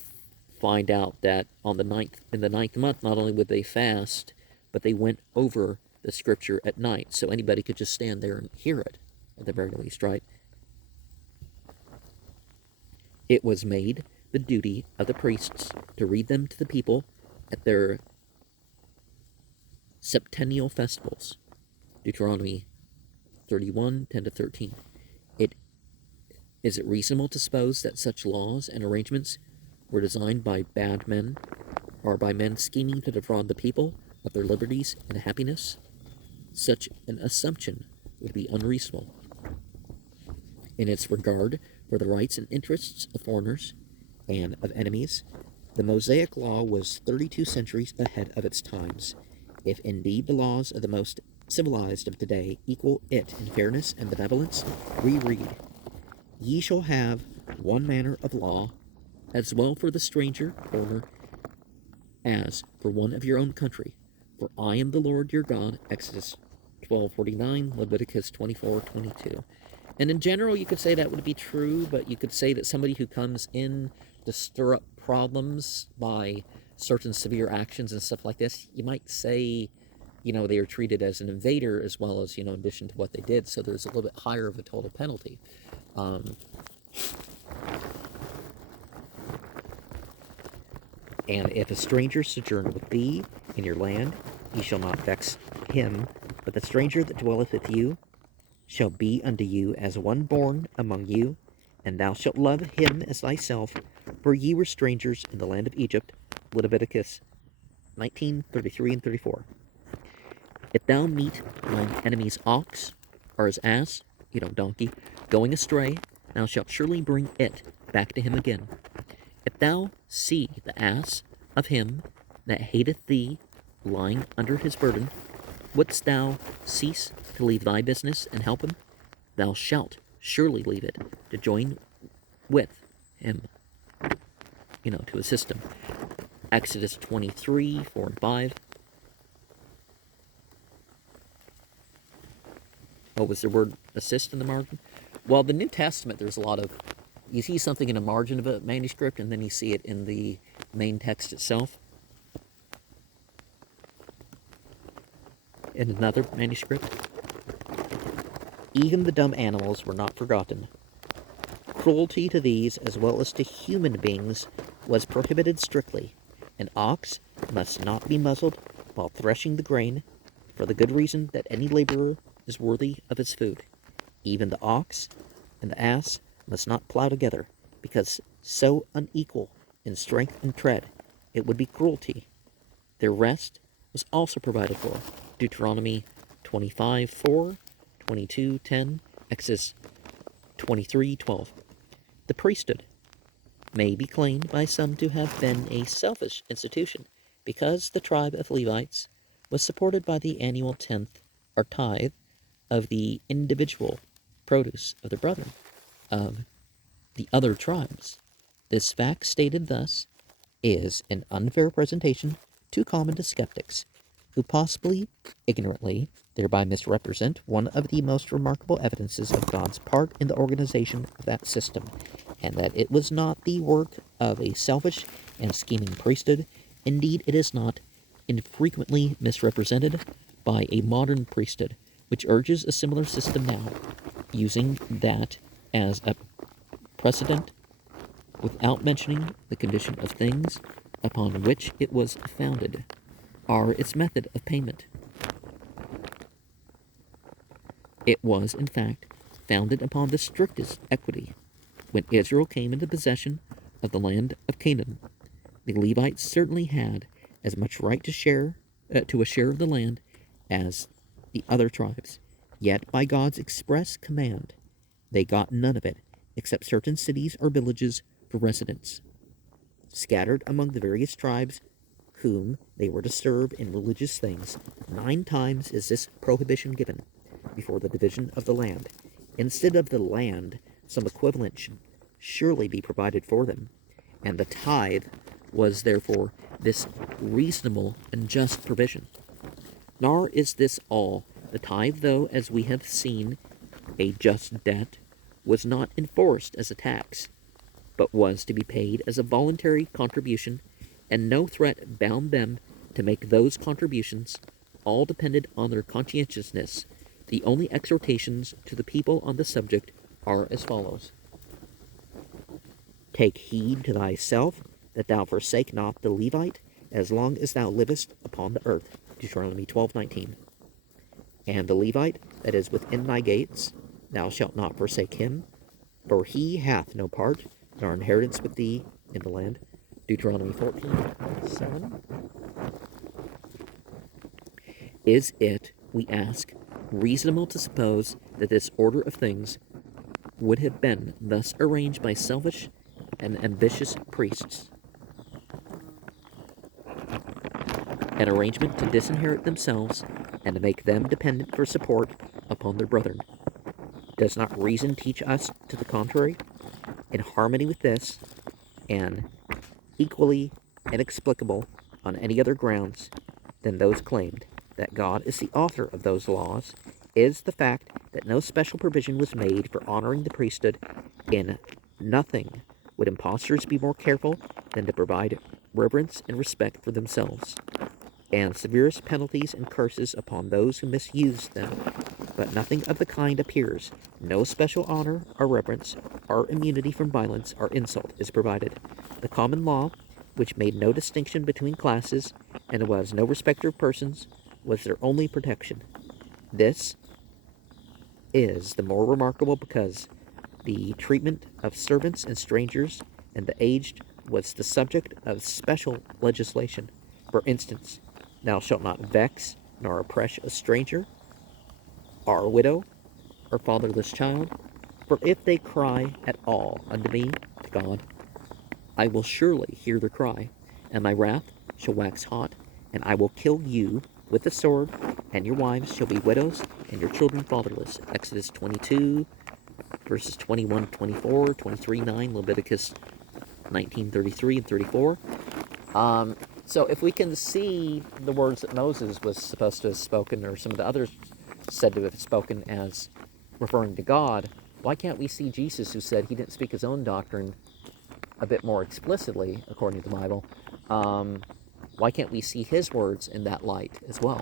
find out that on in the ninth month, not only would they fast, but they went over the scripture at night, so anybody could just stand there and hear it, at the very least, right? It was made the duty of the priests to read them to the people at their septennial festivals. Deuteronomy 31:10 to 13. Is it reasonable to suppose that such laws and arrangements were designed by bad men, or by men scheming to defraud the people of their liberties and happiness? Such an assumption would be unreasonable. In its regard for the rights and interests of foreigners and of enemies, the Mosaic law was 32 centuries ahead of its times. If indeed the laws of the most civilized of today equal it in fairness and benevolence, we read, "Ye shall have one manner of law, as well for the stranger, foreigner, as for one of your own country. For I am the Lord your God," Exodus 12:49, Leviticus 24:22. And in general, you could say that would be true, but you could say that somebody who comes in to stir up problems by certain severe actions and stuff like this, you might say, they are treated as an invader as well as, in addition to what they did, so there's a little bit higher of a total penalty. And if a stranger sojourn with thee in your land, ye shall not vex him, but the stranger that dwelleth with you shall be unto you as one born among you, and thou shalt love him as thyself, for ye were strangers in the land of Egypt. Leviticus 19:33 and 34. If thou meet thine enemy's ox, or his ass, donkey, going astray, thou shalt surely bring it back to him again. If thou see the ass of him that hateth thee lying under his burden, wouldst thou cease to leave thy business and help him? Thou shalt surely leave it to join with him, to assist him. Exodus 23:4 and 5. Oh, was the word assist in the margin? Well, the New Testament, there's a lot of, you see something in a margin of a manuscript, and then you see it in the main text itself. In another manuscript, even the dumb animals were not forgotten. Cruelty to these, as well as to human beings, was prohibited strictly. An ox must not be muzzled while threshing the grain, for the good reason that any laborer is worthy of his food. Even the ox and the ass must not plow together, because so unequal in strength and tread, it would be cruelty. Their rest was also provided for. Deuteronomy 25:4, 22:10, Exodus 23:12. The priesthood. may be claimed by some to have been a selfish institution, because the tribe of Levites was supported by the annual tenth or tithe of the individual produce of the brethren of the other tribes. This fact, stated thus, is an unfair presentation too common to skeptics, who possibly ignorantly thereby misrepresent one of the most remarkable evidences of God's part in the organization of that system, and that it was not the work of a selfish and scheming priesthood. Indeed, it is not infrequently misrepresented by a modern priesthood, which urges a similar system now, using that as a precedent without mentioning the condition of things upon which it was founded, or its method of payment. It was, in fact, founded upon the strictest equity. When Israel came into possession of the land of Canaan, the Levites certainly had as much right to a share of the land as the other tribes. Yet, by God's express command, they got none of it, except certain cities or villages for residence, scattered among the various tribes whom they were to serve in religious things. 9 times is this prohibition given before the division of the land. Instead of the land, some equivalent should surely be provided for them, and the tithe was therefore this reasonable and just provision. Nor is this all. The tithe, though, as we have seen, a just debt, was not enforced as a tax, but was to be paid as a voluntary contribution, and no threat bound them to make those contributions. All depended on their conscientiousness. The only exhortations to the people on the subject are as follows: Take heed to thyself, that thou forsake not the Levite, as long as thou livest upon the earth. Deuteronomy 12:19. And the Levite that is within thy gates, thou shalt not forsake him, for he hath no part nor inheritance with thee in the land. Deuteronomy 14:7. Is it, we ask, reasonable to suppose that this order of things would have been thus arranged by selfish and ambitious priests? An arrangement to disinherit themselves and to make them dependent for support upon their brethren. Does not reason teach us to the contrary? In harmony with this, and equally inexplicable on any other grounds than those claimed, that God is the author of those laws, is the fact that no special provision was made for honoring the priesthood. In nothing would impostors be more careful than to provide reverence and respect for themselves, and severest penalties and curses upon those who misuse them. But nothing of the kind appears. No special honor or reverence or immunity from violence or insult is provided. The common law, which made no distinction between classes and was no respecter of persons, was their only protection. This is the more remarkable because the treatment of servants and strangers and the aged was the subject of special legislation. For instance, thou shalt not vex nor oppress a stranger, or a widow, or fatherless child, for if they cry at all unto me, to God, I will surely hear their cry, and my wrath shall wax hot, and I will kill you with the sword, and your wives shall be widows, and your children fatherless. Exodus 22, verses 21 to 24, 23:9, Leviticus 19:33 and 34. So if we can see the words that Moses was supposed to have spoken, or some of the others said to have spoken as referring to God, why can't we see Jesus, who said he didn't speak his own doctrine, a bit more explicitly, according to the Bible? Why can't we see his words in that light as well?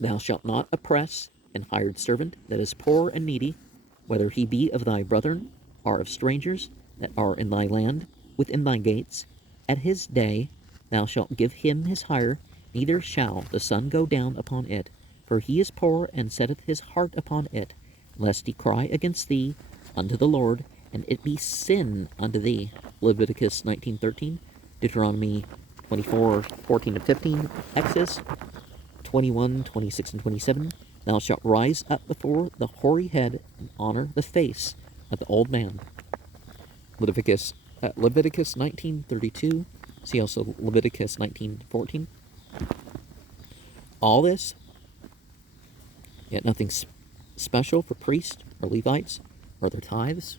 Thou shalt not oppress an hired servant that is poor and needy, whether he be of thy brethren, or of strangers that are in thy land, within thy gates. At his day thou shalt give him his hire, neither shall the sun go down upon it, for he is poor, and setteth his heart upon it, lest he cry against thee unto the Lord, and it be sin unto thee. Leviticus 19:13, Deuteronomy 24:14 and 15, Exodus 21:26 and 27, Thou shalt rise up before the hoary head and honor the face of the old man. Leviticus 19:32. See also Leviticus 19:14. All this, yet nothing special for priests or Levites or their tithes.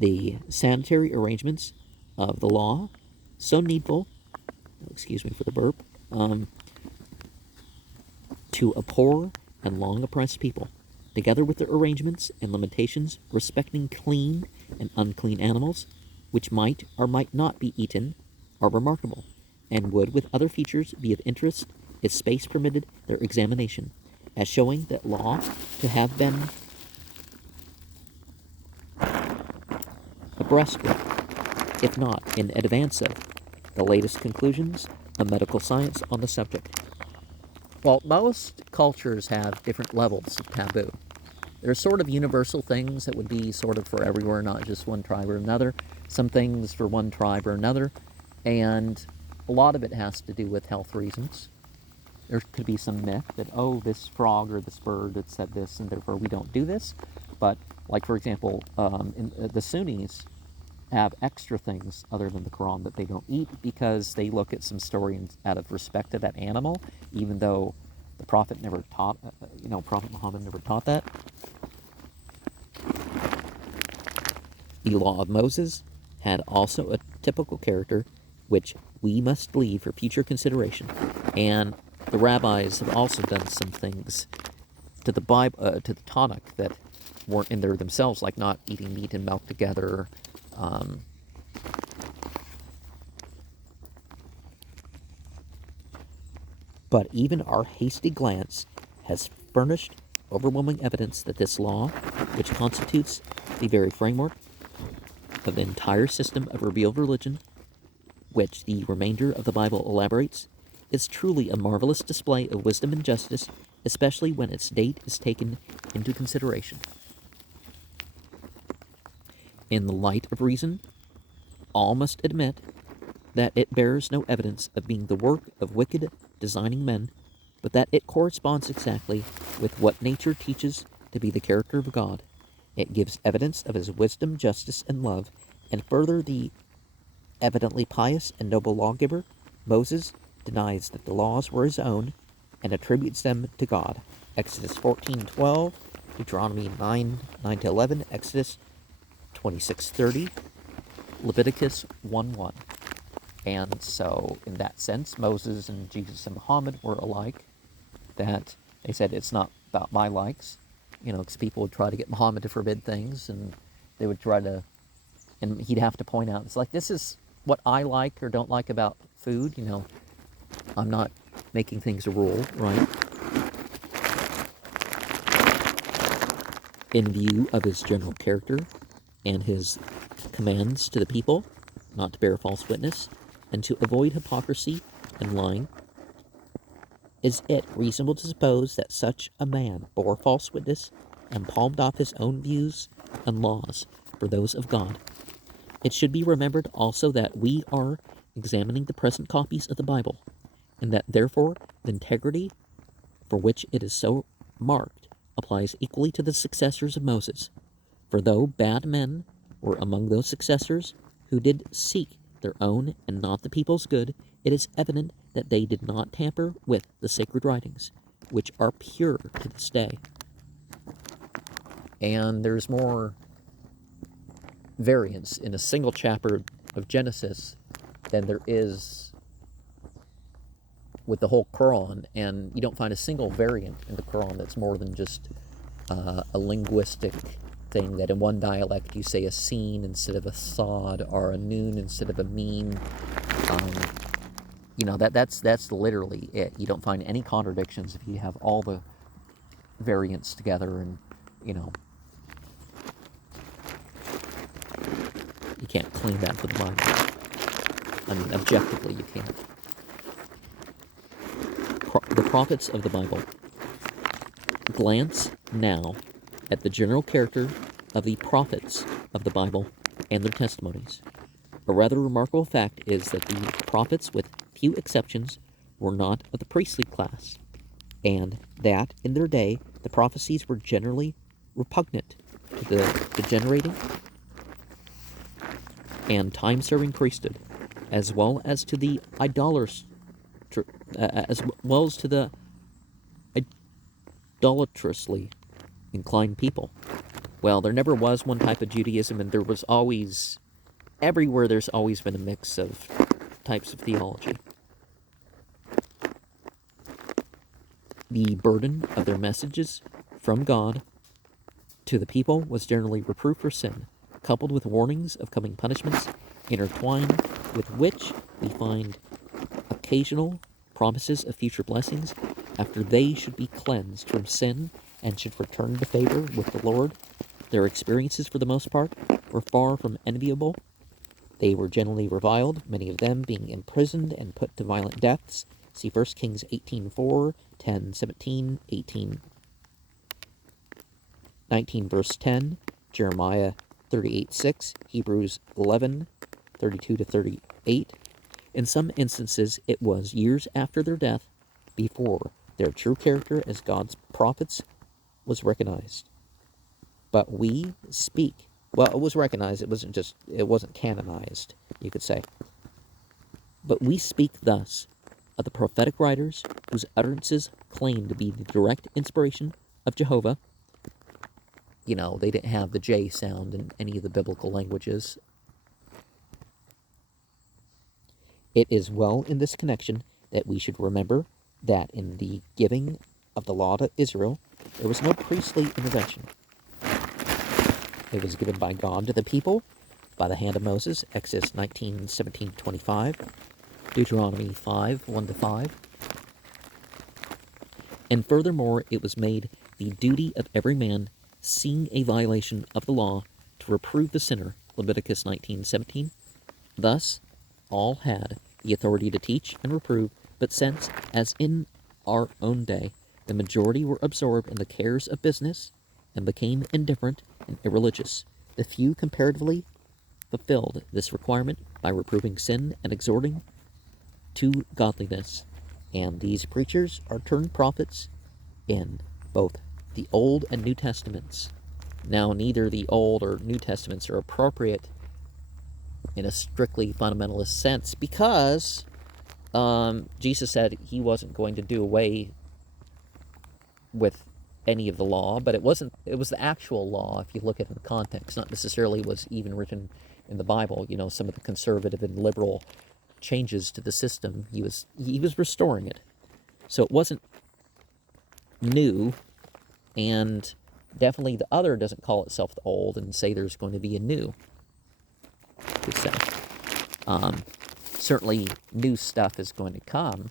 The sanitary arrangements of the law, so needful, excuse me for the burp, to a poor and long oppressed people, together with the arrangements and limitations respecting clean and unclean animals, which might or might not be eaten, are remarkable, and would, with other features, be of interest if space permitted their examination, as showing that law to have been abreast with, if not in advance of, the latest conclusions of medical science on the subject. Well, most cultures have different levels of taboo. There are sort of universal things that would be sort of for everywhere, not just one tribe or another. Some things for one tribe or another. And a lot of it has to do with health reasons. There could be some myth that, oh, this frog or this bird had said this, and therefore we don't do this. But, like, for example, the Sunnis have extra things other than the Quran that they don't eat because they look at some story out of respect to that animal, even though the Prophet never taught, Prophet Muhammad never taught that. The Law of Moses had also a typical character which we must leave for future consideration. And the rabbis have also done some things to the Bible, to the Tanakh, that weren't in there themselves, like not eating meat and milk together. But even our hasty glance has furnished overwhelming evidence that this law, which constitutes the very framework of the entire system of revealed religion, which the remainder of the Bible elaborates, is truly a marvelous display of wisdom and justice, especially when its date is taken into consideration. In the light of reason, all must admit that it bears no evidence of being the work of wicked, designing men, but that it corresponds exactly with what nature teaches to be the character of God. It gives evidence of his wisdom, justice, and love, and further, the evidently pious and noble lawgiver, Moses, denies that the laws were his own and attributes them to God. Exodus 14:12, Deuteronomy 9:9-11, Exodus 26:30, Leviticus 1:1. And so, in that sense, Moses and Jesus and Muhammad were alike, that they said it's not about my likes, because people would try to get Muhammad to forbid things, and they would try to, and he'd have to point out, it's like, this is what I like or don't like about food, I'm not making things a rule, right? In view of his general character and his commands to the people not to bear false witness and to avoid hypocrisy and lying, is it reasonable to suppose that such a man bore false witness and palmed off his own views and laws for those of God? It should be remembered also that we are examining the present copies of the Bible, and that therefore the integrity for which it is so marked applies equally to the successors of Moses. For though bad men were among those successors who did seek their own and not the people's good, it is evident that they did not tamper with the sacred writings, which are pure to this day. And there's more variance in a single chapter of Genesis than there is with the whole Quran, and you don't find a single variant in the Quran that's more than just a linguistic thing, that in one dialect you say a sin instead of a sod, or a noon instead of a meme. That's literally it. You don't find any contradictions if you have all the variants together, and you can't claim that for the Bible. I mean, objectively, you can't. The prophets of the Bible. Glance now at the general character of the prophets of the Bible and their testimonies. A rather remarkable fact is that the prophets, with few exceptions were not of the priestly class, and that, in their day, the prophecies were generally repugnant to the degenerating and time-serving priesthood, as well as to the idolatrously inclined people. Well, there never was one type of Judaism, and there was always, everywhere there's always been a mix of types of theology. The burden of their messages from God to the people was generally reproof for sin, coupled with warnings of coming punishments, intertwined with which we find occasional promises of future blessings after they should be cleansed from sin and should return to favor with the Lord. Their experiences, for the most part, were far from enviable. They were generally reviled, many of them being imprisoned and put to violent deaths. See 1 Kings 18:4, 10:17, 19 verse 10, Jeremiah 38:6, Hebrews 11:32 to 38. In some instances, it was years after their death before their true character as God's prophets was recognized. But we speak, well, it was recognized, it wasn't canonized, you could say. But we speak thus of the prophetic writers whose utterances claim to be the direct inspiration of Jehovah. You know, they didn't have the J sound in any of the biblical languages. It is well in this connection that we should remember that in the giving of the law to Israel, there was no priestly intervention. It was given by God to the people by the hand of Moses, Exodus 19:17-25, Deuteronomy 5:1-5. And furthermore, it was made the duty of every man seeing a violation of the law to reprove the sinner, Leviticus 19:17. Thus, all had the authority to teach and reprove, but since, as in our own day, the majority were absorbed in the cares of business and became indifferent and irreligious, the few comparatively fulfilled this requirement by reproving sin and exhorting to godliness. And these preachers are turned prophets in both the Old and New Testaments. Now, neither the Old or New Testaments are appropriate in a strictly fundamentalist sense because Jesus said he wasn't going to do away with any of the law, but it was the actual law if you look at it in context, not necessarily was even written in the Bible. You know, some of the conservative and liberal changes to the system, he was restoring it. So it wasn't new, and definitely the other doesn't call itself the old and say there's going to be a new. Could say. Certainly new stuff is going to come,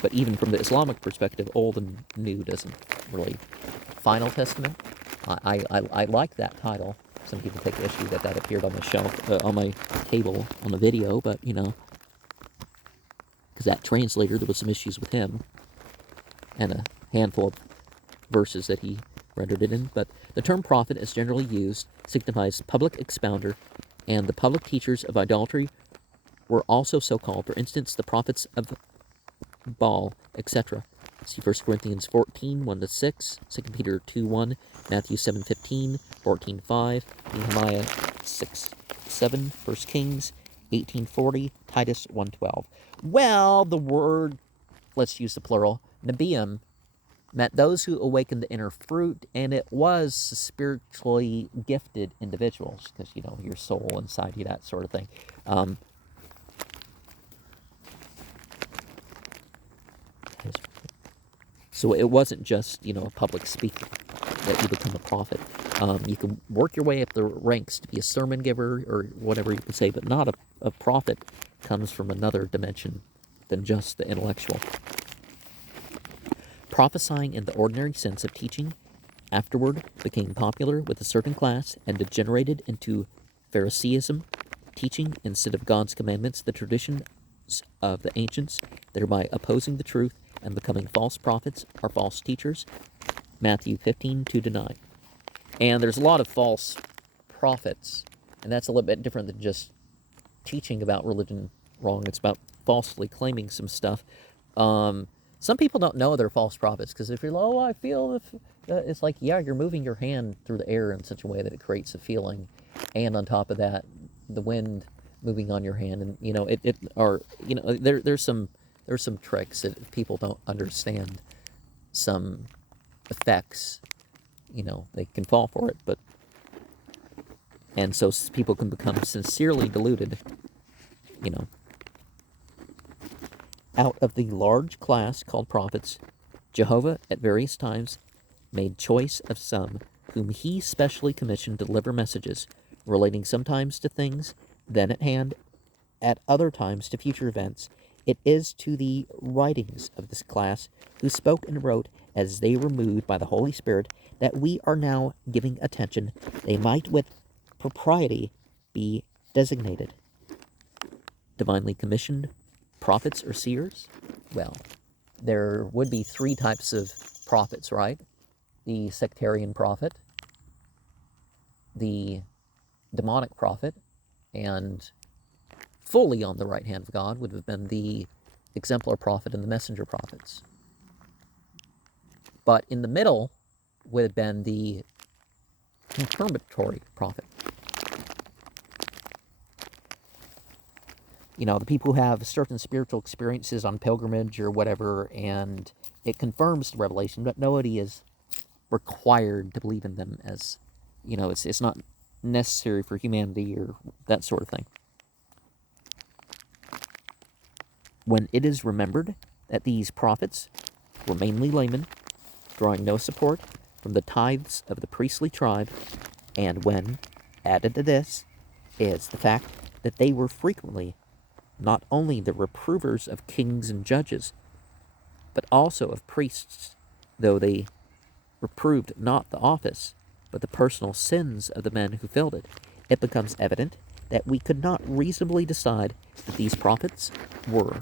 but even from the Islamic perspective, old and new doesn't really. Final Testament, I like that title. Some people take issue that appeared on the shelf, on my table on the video, but you know, because that translator, there was some issues with him, and a handful of verses that he rendered it in. But the term prophet, as generally used, signifies public expounder, and the public teachers of idolatry were also so called. For instance, the prophets of Baal, etc. See 1 Corinthians 14, 1-6, 2 Peter 2:1, Matthew 7:15, 14:5, Nehemiah 6:7, 1 Kings 18:40, Titus 1:12. Well, the word, let's use the plural, Nebiim, meant those who awakened the inner fruit, and it was spiritually gifted individuals, because, you know, your soul inside you, that sort of thing. So it wasn't just, you know, a public speaker that you become a prophet. You can work your way up the ranks to be a sermon giver or whatever you could say, but not a prophet comes from another dimension than just the intellectual. Prophesying in the ordinary sense of teaching afterward became popular with a certain class and degenerated into Phariseeism, teaching instead of God's commandments the traditions of the ancients, thereby opposing the truth and becoming false prophets or false teachers. Matthew 15:2-9. And there's a lot of false prophets, and that's a little bit different than just teaching about religion wrong. It's about falsely claiming some stuff. Some people don't know they're false prophets because if you're like, oh, I feel it's like, yeah, you're moving your hand through the air in such a way that it creates a feeling, and on top of that, the wind moving on your hand, and there's some tricks that if people don't understand some effects, they can fall for it, and so people can become sincerely deluded, you know. Out of the large class called prophets, Jehovah at various times made choice of some whom he specially commissioned to deliver messages relating sometimes to things then at hand, at other times to future events. It is to the writings of this class, who spoke and wrote as they were moved by the Holy Spirit, that we are now giving attention. They might with propriety be designated divinely commissioned prophets or seers. Well, there would be three types of prophets, right? The sectarian prophet, the demonic prophet, and fully on the right hand of God would have been the exemplar prophet and the messenger prophets. But in the middle would have been the confirmatory prophet. The people who have certain spiritual experiences on pilgrimage or whatever, and it confirms the revelation, but nobody is required to believe in them as, it's not necessary for humanity or that sort of thing. When it is remembered that these prophets were mainly laymen, drawing no support from the tithes of the priestly tribe, and when, added to this, is the fact that they were frequently not only the reprovers of kings and judges, but also of priests, though they reproved not the office, but the personal sins of the men who filled it, it becomes evident that we could not reasonably decide that these prophets were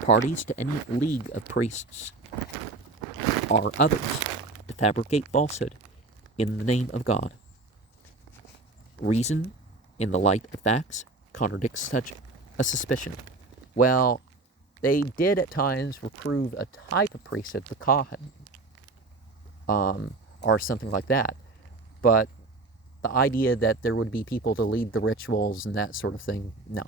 parties to any league of priests or others to fabricate falsehood in the name of God. Reason, in the light of facts, contradicts such a suspicion. Well, they did at times reprove a type of priesthood, the Kohen, or something like that. But the idea that there would be people to lead the rituals and that sort of thing, no.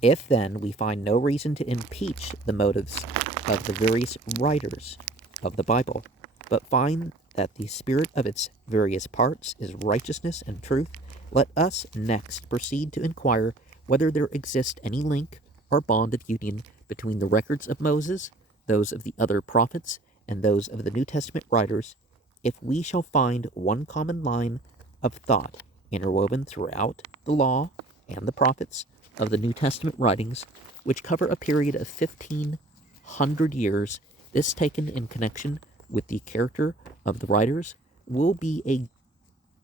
If then we find no reason to impeach the motives of the various writers of the Bible, but find that the spirit of its various parts is righteousness and truth, let us next proceed to inquire whether there exists any link or bond of union between the records of Moses, those of the other prophets, and those of the New Testament writers, if we shall find one common line of thought interwoven throughout the law and the prophets of the New Testament writings, which cover a period of 1,500 years, this taken in connection with the character of the writers will be a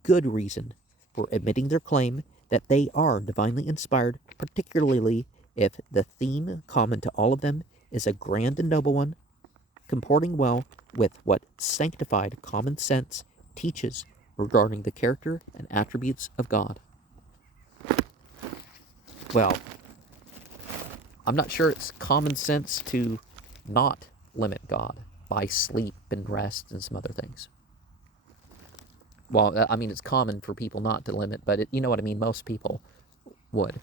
good reason for admitting their claim that they are divinely inspired, particularly if the theme common to all of them is a grand and noble one, comporting well with what sanctified common sense teaches regarding the character and attributes of God. Well, I'm not sure it's common sense to not limit God by sleep and rest and some other things. Well, I mean, it's common for people not to limit, but you know what I mean? Most people would.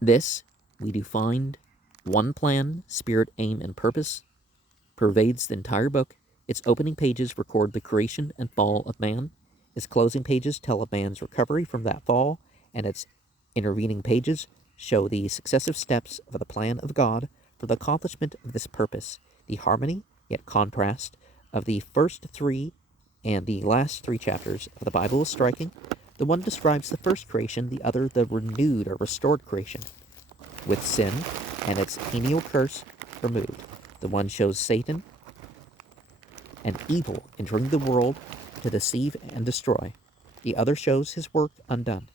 This, we do find, one plan, spirit, aim, and purpose pervades the entire book. Its opening pages record the creation and fall of man. Its closing pages tell of man's recovery from that fall, and its intervening pages show the successive steps of the plan of God for the accomplishment of this purpose. The harmony, yet contrast, of the first three and the last three chapters of the Bible is striking. The one describes the first creation, the other the renewed or restored creation, with sin and its venial curse removed. The one shows Satan and evil entering the world to deceive and destroy. The other shows his work undone.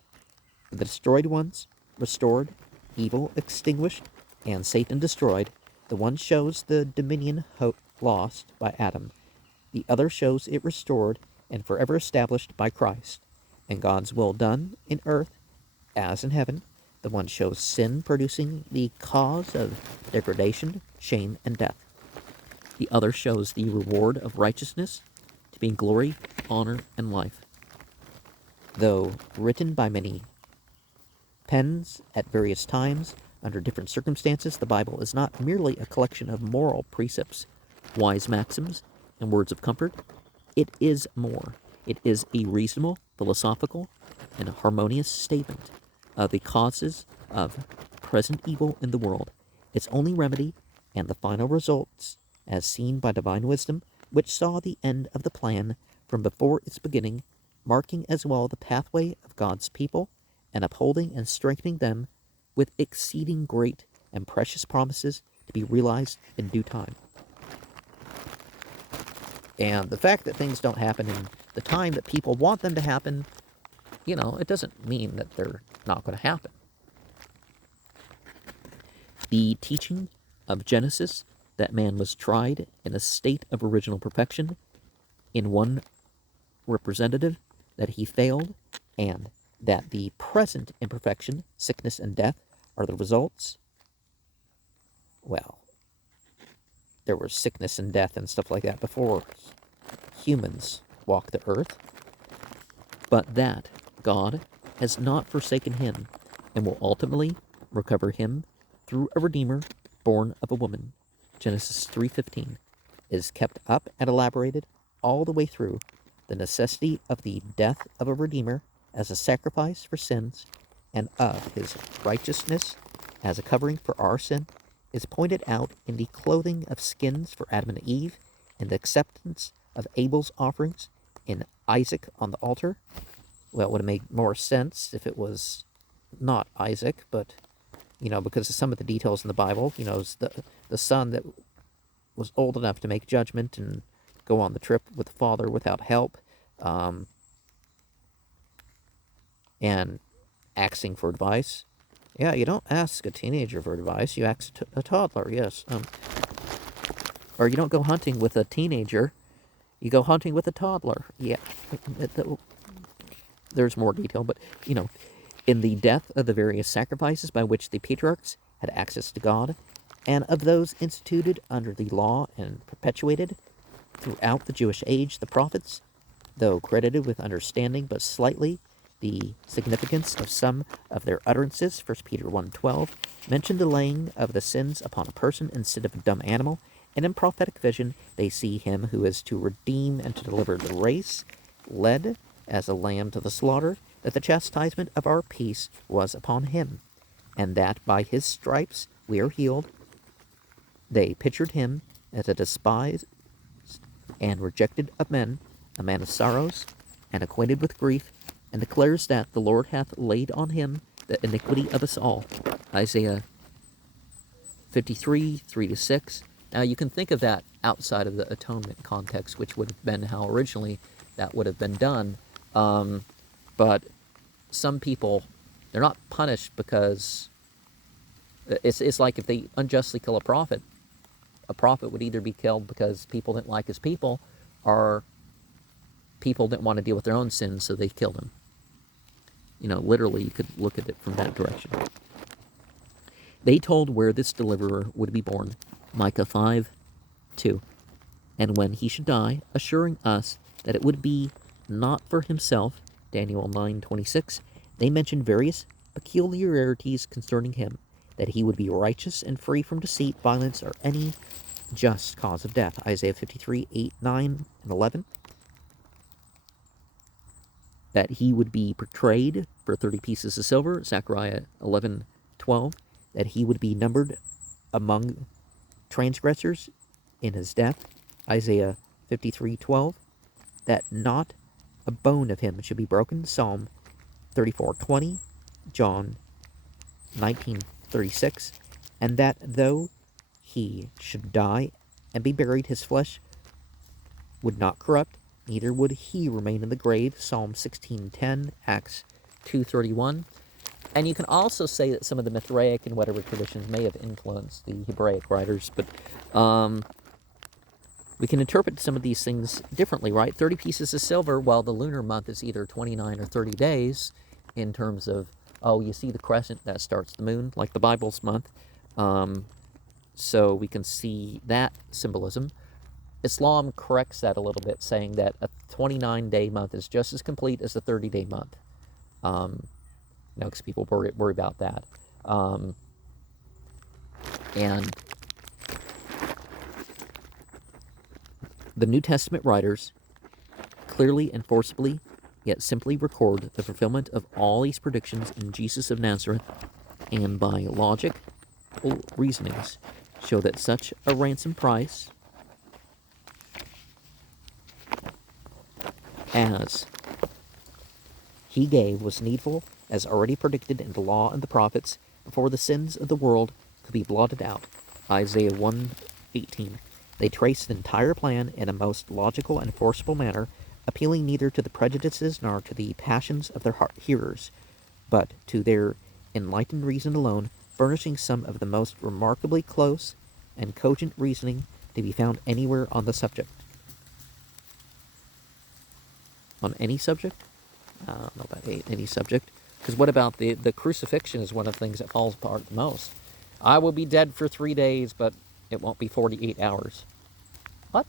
The destroyed ones restored, evil extinguished, and Satan destroyed. The one shows the dominion lost by Adam. The other shows it restored and forever established by Christ. and God's will done in earth as in heaven. The one shows sin producing the cause of degradation, shame, and death. The other shows the reward of righteousness to be glory, honor, and life. Though written by many pens at various times under different circumstances, the Bible is not merely a collection of moral precepts, wise maxims, and words of comfort. It is more. It is a reasonable, philosophical, and harmonious statement of the causes of present evil in the world, its only remedy, and the final results, as seen by divine wisdom, which saw the end of the plan from before its beginning, marking as well the pathway of God's people, and upholding and strengthening them with exceeding great and precious promises to be realized in due time. And the fact that things don't happen in the time that people want them to happen, it doesn't mean that they're not going to happen. The teaching of Genesis, that man was tried in a state of original perfection, in one representative, that he failed, and that the present imperfection, sickness, and death are the results. Well, there was sickness and death and stuff like that before humans walked the earth, but that God has not forsaken him and will ultimately recover him through a Redeemer born of a woman. Genesis 3:15 is kept up and elaborated all the way through. The necessity of the death of a Redeemer as a sacrifice for sins and of his righteousness as a covering for our sin is pointed out in the clothing of skins for Adam and Eve, and the acceptance of Abel's offerings in Isaac on the altar. Well, it would have made more sense if it was not Isaac, but, because of some of the details in the Bible, it's the son that was old enough to make judgment and go on the trip with the father without help, and asking for advice. Yeah, you don't ask a teenager for advice, you ask a toddler, yes. Or you don't go hunting with a teenager, you go hunting with a toddler. Yeah, there's more detail, but, in the death of the various sacrifices by which the patriarchs had access to God, and of those instituted under the law and perpetuated throughout the Jewish age, the prophets, though credited with understanding but slightly the significance of some of their utterances, 1 Peter 1:12, mention the laying of the sins upon a person instead of a dumb animal, and in prophetic vision they see him who is to redeem and to deliver the race, led as a lamb to the slaughter, that the chastisement of our peace was upon him, and that by his stripes we are healed. They pictured him as a despised and rejected of men, a man of sorrows, and acquainted with grief, and declares that the Lord hath laid on him the iniquity of us all. Isaiah 53, 3-6. Now you can think of that outside of the atonement context, which would have been how originally that would have been done. But some people, they're not punished because it's like if they unjustly kill a prophet would either be killed because people didn't like his people, or people didn't want to deal with their own sins, so they killed him. Literally, you could look at it from that direction. They told where this deliverer would be born, Micah 5:2, and when he should die, assuring us that it would be not for himself, Daniel 9:26. They mentioned various peculiarities concerning him, that he would be righteous and free from deceit, violence, or any just cause of death, Isaiah 53:8, 9, and 11. That he would be portrayed for 30 pieces of silver, Zechariah 11:12. That he would be numbered among transgressors in his death, Isaiah 53:12. That not a bone of him should be broken, Psalm 34:20, John 19:36. And that though he should die and be buried, his flesh would not corrupt, neither would he remain in the grave, Psalm 16:10, Acts 2:31. And you can also say that some of the Mithraic and whatever traditions may have influenced the Hebraic writers, but We can interpret some of these things differently, right? 30 pieces of silver, while the lunar month is either 29 or 30 days in terms of, oh, you see the crescent, that starts the moon, like the Bible's month. So we can see that symbolism. Islam corrects that a little bit, saying that a 29-day month is just as complete as a 30-day month. Because people worry about that. And the New Testament writers clearly and forcibly, yet simply record the fulfillment of all these predictions in Jesus of Nazareth, and by logical reasonings show that such a ransom price as he gave was needful, as already predicted in the law and the prophets, before the sins of the world could be blotted out. Isaiah 1:18. They trace the entire plan in a most logical and forcible manner, appealing neither to the prejudices nor to the passions of their hearers, but to their enlightened reason alone, furnishing some of the most remarkably close and cogent reasoning to be found anywhere on the subject. On any subject? I don't know about any subject. Because what about the crucifixion is one of the things that falls apart the most. I will be dead for 3 days, but it won't be 48 hours. What?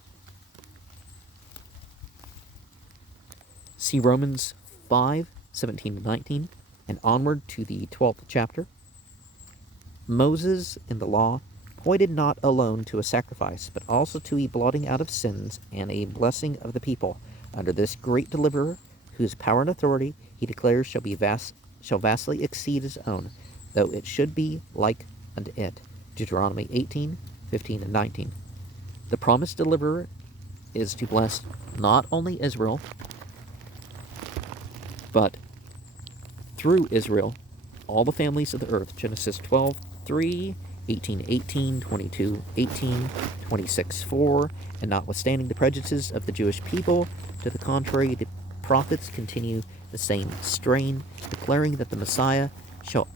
See Romans 5:17-19, and onward to the 12th chapter. Moses in the law pointed not alone to a sacrifice, but also to a blotting out of sins and a blessing of the people, under this great deliverer, whose power and authority he declares shall vastly exceed his own, though it should be like unto it. Deuteronomy 18:15-19. The promised deliverer is to bless not only Israel, but through Israel all the families of the earth. Genesis 12:3, 18:18, 22:18, 26:4, and notwithstanding the prejudices of the Jewish people, to the contrary, the prophets continue the same strain, declaring that the Messiah shall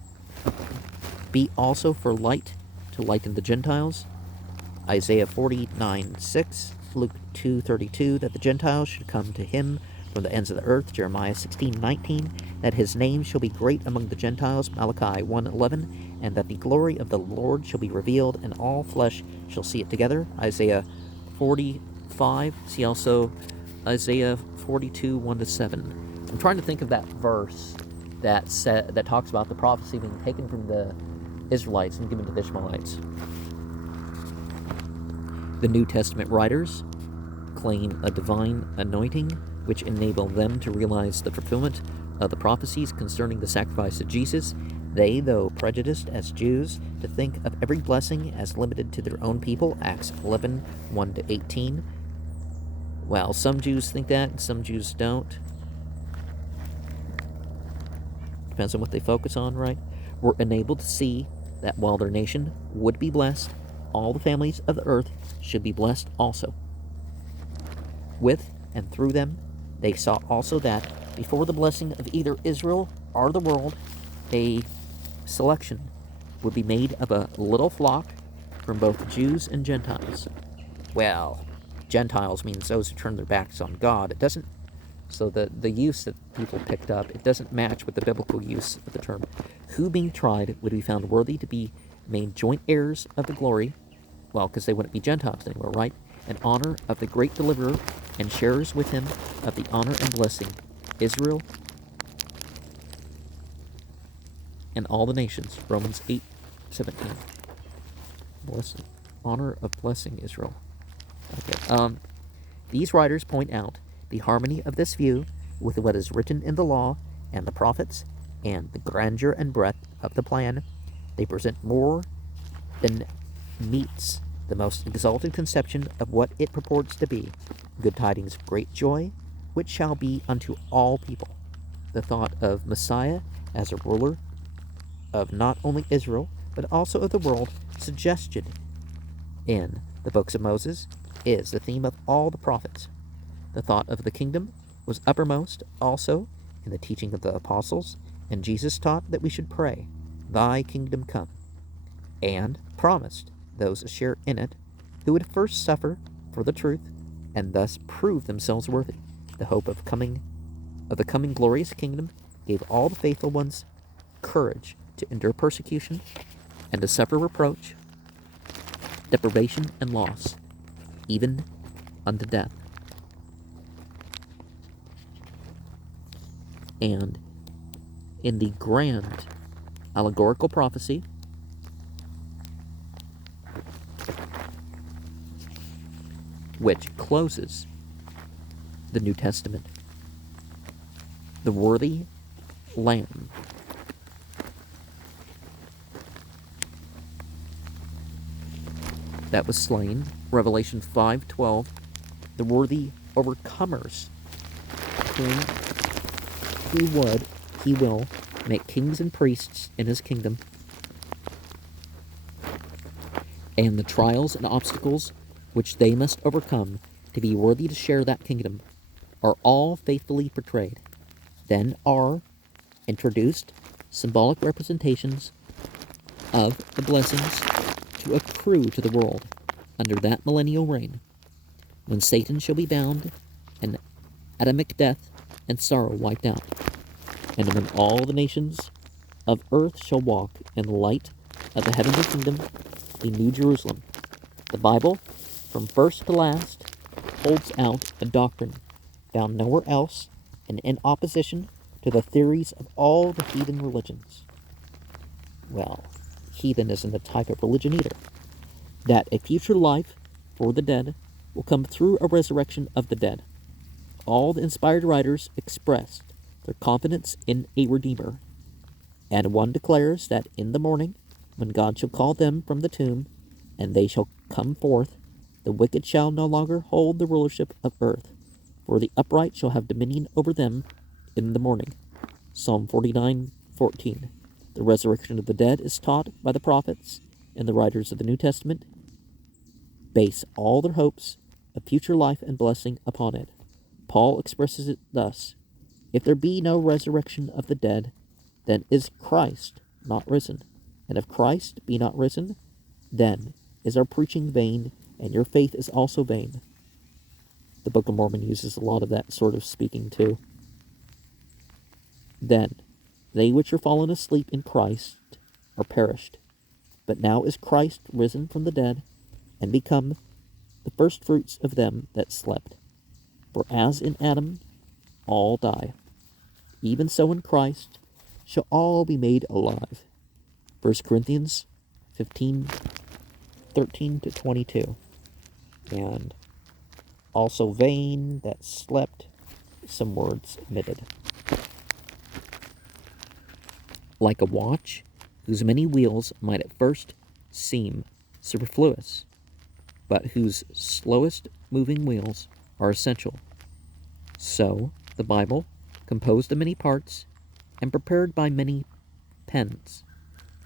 be also for light to lighten the Gentiles. Isaiah 49:6, Luke 2:32, that the Gentiles should come to him from the ends of the earth. Jeremiah 16:19, that his name shall be great among the Gentiles. Malachi 1:11, and that the glory of the Lord shall be revealed, and all flesh shall see it together. Isaiah 45. See also Isaiah 42, 1-7. I'm trying to think of that verse that talks about the prophecy being taken from the Israelites and given to the Ishmaelites. The New Testament writers claim a divine anointing which enable them to realize the fulfillment of the prophecies concerning the sacrifice of Jesus. They, though prejudiced as Jews to think of every blessing as limited to their own people, Acts 11, 1-18. Well, some Jews think that, and some Jews don't. Depends on what they focus on, right? Were enabled to see that while their nation would be blessed, all the families of the earth should be blessed also. With and through them, they saw also that before the blessing of either Israel or the world, a selection would be made of a little flock from both Jews and Gentiles. Well, Gentiles means those who turn their backs on God. It doesn't, so the use that people picked up, it doesn't match with the biblical use of the term. Who being tried would be found worthy to be made joint heirs of the glory, well, because they wouldn't be Gentiles anymore, right? And honor of the great deliverer, and sharers with him of the honor and blessing, Israel and all the nations. Romans 8:17. Blessing, honor of blessing Israel. Okay. These writers point out the harmony of this view with what is written in the law and the prophets, and the grandeur and breadth of the plan. They present more than meets the most exalted conception of what it purports to be, good tidings of great joy, which shall be unto all people. The thought of Messiah as a ruler of not only Israel, but also of the world, suggested in the books of Moses, is the theme of all the prophets. The thought of the kingdom was uppermost also in the teaching of the apostles, and Jesus taught that we should pray, Thy kingdom come, and promised those who share in it, who would first suffer for the truth, and thus prove themselves worthy. The hope of the coming glorious kingdom gave all the faithful ones courage to endure persecution and to suffer reproach, deprivation, and loss, even unto death. And in the grand allegorical prophecy, which closes the New Testament, the worthy Lamb that was slain, Revelation 5:12, the worthy overcomers, whom he will make kings and priests in his kingdom, and the trials and obstacles which they must overcome to be worthy to share that kingdom are all faithfully portrayed. Then are introduced symbolic representations of the blessings to accrue to the world under that millennial reign, when Satan shall be bound and Adamic death and sorrow wiped out, and when all the nations of earth shall walk in the light of the heavenly kingdom, the New Jerusalem. The Bible, from first to last, holds out a doctrine found nowhere else and in opposition to the theories of all the heathen religions. Well, heathen isn't a type of religion either. That a future life for the dead will come through a resurrection of the dead. All the inspired writers expressed their confidence in a Redeemer, and one declares that in the morning, when God shall call them from the tomb, and they shall come forth, the wicked shall no longer hold the rulership of earth, for the upright shall have dominion over them in the morning. Psalm 49:14. The resurrection of the dead is taught by the prophets, and the writers of the New Testament base all their hopes of future life and blessing upon it. Paul expresses it thus: if there be no resurrection of the dead, then is Christ not risen. And if Christ be not risen, then is our preaching vain, and your faith is also vain. The Book of Mormon uses a lot of that sort of speaking too. Then they which are fallen asleep in Christ are perished. But now is Christ risen from the dead, and become the firstfruits of them that slept. For as in Adam all die, even so in Christ shall all be made alive. 1 Corinthians 15:13-22. And also vain that slept, some words omitted. Like a watch whose many wheels might at first seem superfluous, but whose slowest moving wheels are essential. So the Bible, composed of many parts and prepared by many pens,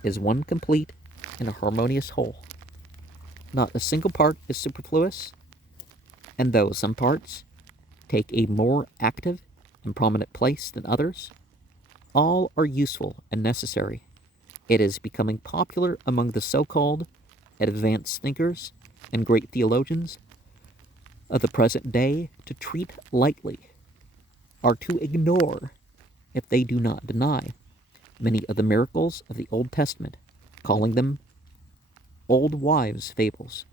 is one complete and a harmonious whole. Not a single part is superfluous, and though some parts take a more active and prominent place than others, all are useful and necessary. It is becoming popular among the so-called advanced thinkers and great theologians of the present day to treat lightly, or to ignore, if they do not deny, many of the miracles of the Old Testament, calling them old wives' fables.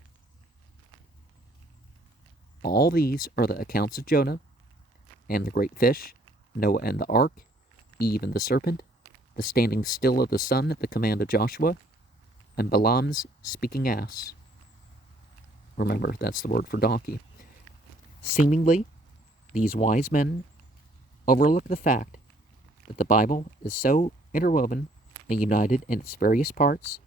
All these are the accounts of Jonah, and the great fish, Noah and the ark, Eve and the serpent, the standing still of the sun at the command of Joshua, and Balaam's speaking ass. Remember, that's the word for donkey. Seemingly, these wise men overlook the fact that the Bible is so interwoven and united in its various parts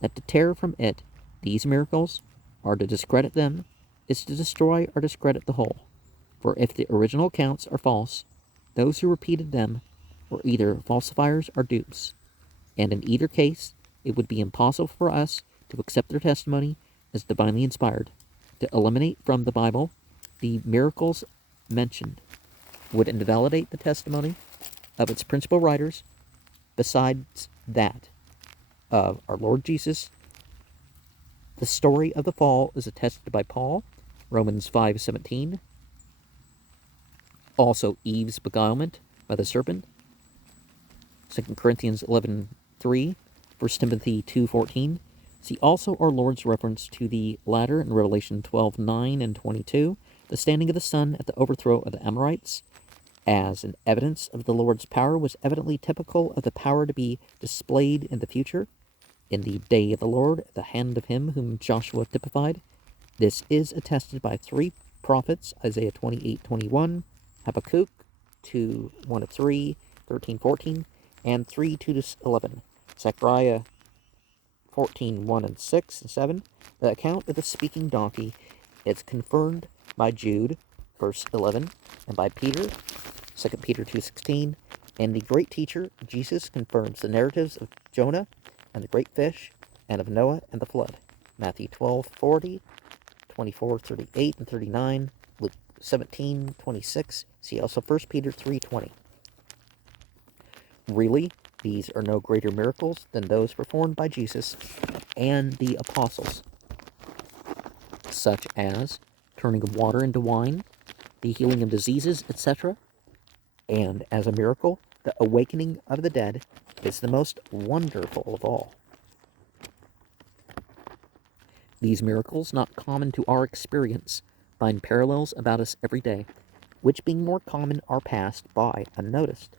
that to tear from it these miracles, or to discredit them, is to destroy or discredit the whole. For if the original accounts are false, those who repeated them were either falsifiers or dupes, and in either case it would be impossible for us to accept their testimony as divinely inspired. To eliminate from the Bible the miracles mentioned would invalidate the testimony of its principal writers, besides that of our Lord Jesus. The story of the fall is attested by Paul Romans 5:17. Also Eve's beguilement by the serpent. 2 Corinthians 11:3. 1 Timothy 2:14. See also our Lord's reference to the ladder in Revelation 12:9 and 22, the standing of the sun at the overthrow of the Amorites, as an evidence of the Lord's power, was evidently typical of the power to be displayed in the future, in the day of the Lord, at the hand of him whom Joshua typified. This is attested by three prophets, Isaiah 28:21, Habakkuk 2:1-3, 13:14, and 3:2-11, Zechariah 14:1 and 6 and 7. The account of the speaking donkey is confirmed by Jude, verse 11, and by Peter, 2 Peter 2:16, and the great teacher, Jesus, confirms the narratives of Jonah and the great fish, and of Noah and the flood, Matthew 12:40, 24:38 and 39, Luke 17:26. See also 1 Peter 3:20. Really, these are no greater miracles than those performed by Jesus and the apostles, such as turning of water into wine, the healing of diseases, etc. And as a miracle, the awakening of the dead is the most wonderful of all. These miracles, not common to our experience, find parallels about us every day, which being more common are passed by unnoticed.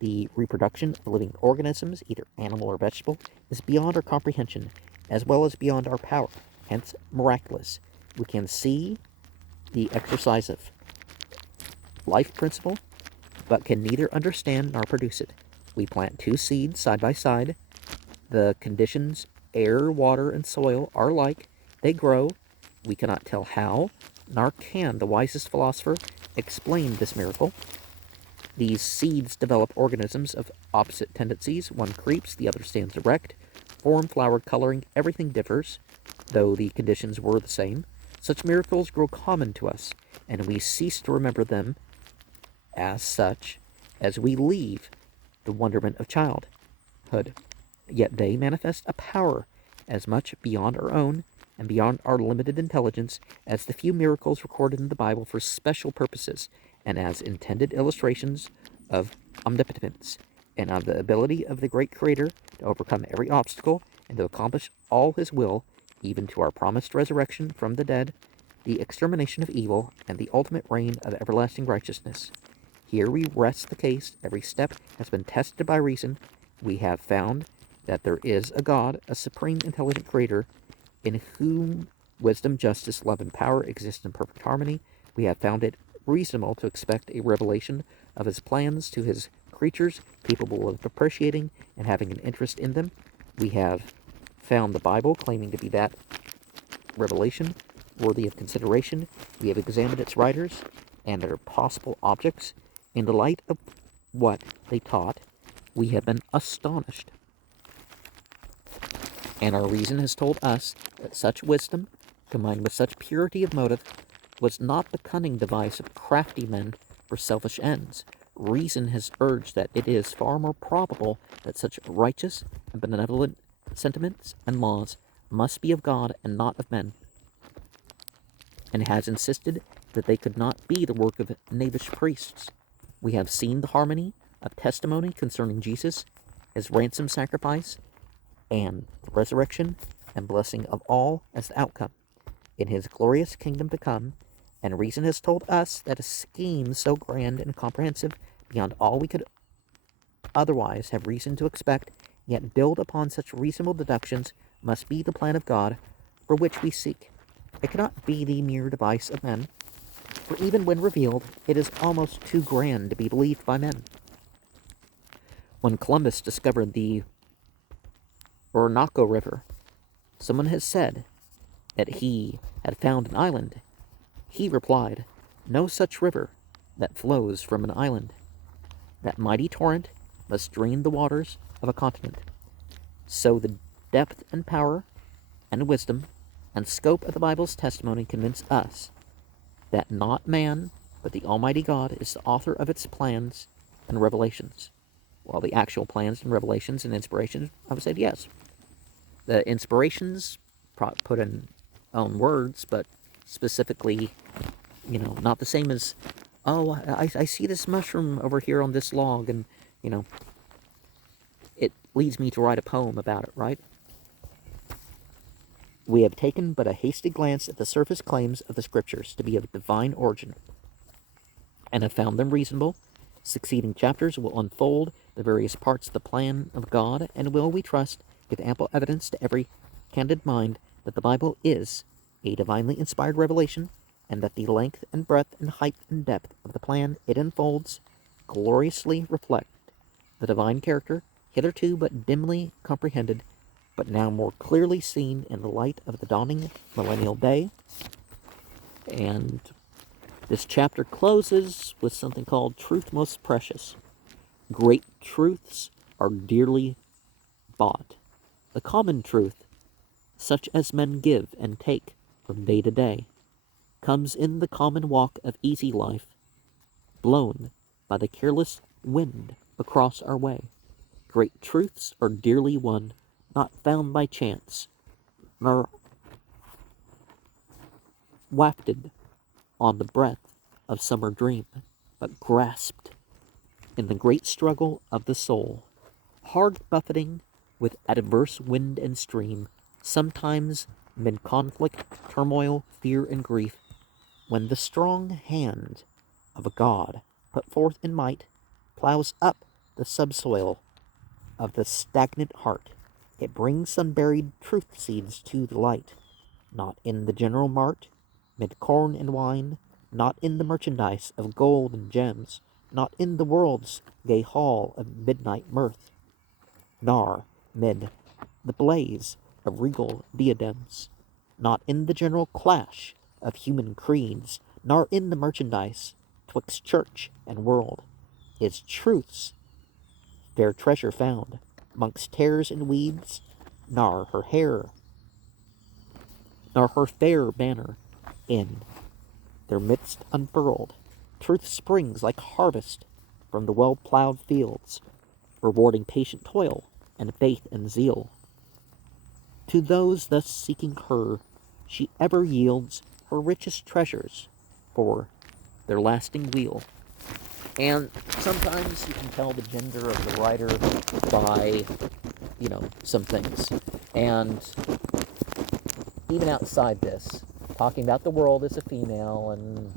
The reproduction of living organisms, either animal or vegetable, is beyond our comprehension, as well as beyond our power, hence miraculous. We can see the exercise of life principle, but can neither understand nor produce it. We plant two seeds side by side. The conditions, air, water, and soil, are like. They grow. We cannot tell how, nor can the wisest philosopher explain this miracle. These seeds develop organisms of opposite tendencies. One creeps, the other stands erect. Form, flower, coloring, everything differs, though the conditions were the same. Such miracles grow common to us, and we cease to remember them as such as we leave the wonderment of childhood. Yet they manifest a power as much beyond our own and beyond our limited intelligence as the few miracles recorded in the Bible for special purposes, and as intended illustrations of omnipotence and of the ability of the great Creator to overcome every obstacle and to accomplish all his will, even to our promised resurrection from the dead, the extermination of evil, and the ultimate reign of everlasting righteousness. Here we rest the case. Every step has been tested by reason. We have found that there is a God, a supreme intelligent Creator, in whom wisdom, justice, love, and power exist in perfect harmony. We have found it reasonable to expect a revelation of his plans to his creatures, capable of appreciating and having an interest in them. We have found the Bible claiming to be that revelation worthy of consideration. We have examined its writers and their possible objects. In the light of what they taught, we have been astonished. And our reason has told us that such wisdom, combined with such purity of motive, was not the cunning device of crafty men for selfish ends. Reason has urged that it is far more probable that such righteous and benevolent sentiments and laws must be of God and not of men, and has insisted that they could not be the work of knavish priests. We have seen the harmony of testimony concerning Jesus, his ransom sacrifice, and the resurrection and blessing of all as the outcome in his glorious kingdom to come, and reason has told us that a scheme so grand and comprehensive beyond all we could otherwise have reason to expect, yet build upon such reasonable deductions, must be the plan of God for which we seek. It cannot be the mere device of men, for even when revealed, it is almost too grand to be believed by men. When Columbus discovered the Orinoco River, someone has said that he had found an island. He replied, "No such river that flows from an island. That mighty torrent must drain the waters of a continent." So the depth and power and wisdom and scope of the Bible's testimony convince us that not man, but the Almighty God is the author of its plans and revelations. While the actual plans and revelations and inspirations, I would say yes. The inspirations put in own words, but specifically, not the same as, oh, I see this mushroom over here on this log, and, it leads me to write a poem about it, right? We have taken but a hasty glance at the surface claims of the Scriptures to be of divine origin, and have found them reasonable. Succeeding chapters will unfold the various parts of the plan of God, and will, we trust, give ample evidence to every candid mind that the Bible is a divinely inspired revelation, and that the length and breadth and height and depth of the plan it unfolds gloriously reflect the divine character, hitherto but dimly comprehended, but now more clearly seen in the light of the dawning millennial day. And this chapter closes with something called Truth Most Precious. Great truths are dearly bought. The common truth, such as men give and take from day to day, comes in the common walk of easy life, blown by the careless wind across our way. Great truths are dearly won, not found by chance, nor wafted on the breath of summer dream, but grasped in the great struggle of the soul, hard buffeting with adverse wind and stream, sometimes mid conflict, turmoil, fear, and grief, when the strong hand of a God, put forth in might, plows up the subsoil of the stagnant heart. It brings some buried truth seeds to the light, not in the general mart, mid corn and wine, not in the merchandise of gold and gems, not in the world's gay hall of midnight mirth, nor mid the blaze of regal diadems, not in the general clash of human creeds, nor in the merchandise twixt church and world, is truth's fair treasure found, mongst tares and weeds, nor her fair banner in their midst unfurled. Truth springs like harvest from the well-plowed fields, rewarding patient toil and faith and zeal. To those thus seeking her, she ever yields her richest treasures for their lasting weal. And sometimes you can tell the gender of the writer by, some things. And even outside this, talking about the world as a female, and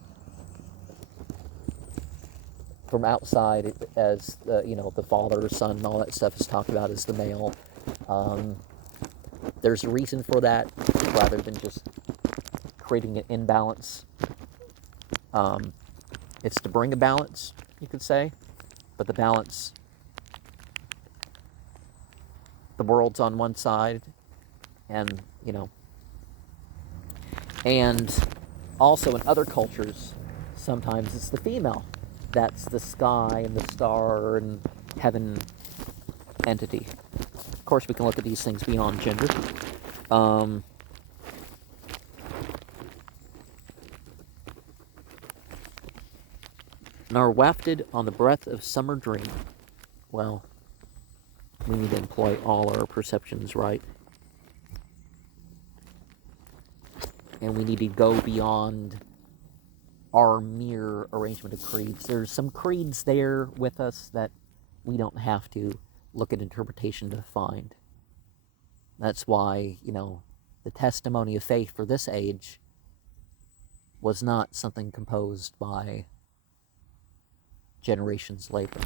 from outside as the father, son, and all that stuff is talked about as the male. There's a reason for that, rather than just creating an imbalance. It's to bring a balance, you could say, but the balance, the world's on one side, and and also in other cultures, sometimes it's the female that's the sky and the star and heaven entity. Of course, we can look at these things beyond gender. Nor wafted on the breath of summer dream. Well, we need to employ all our perceptions, right? And we need to go beyond our mere arrangement of creeds. There's some creeds there with us that we don't have to look at interpretation to find. That's why, the testimony of faith for this age was not something composed by generations later.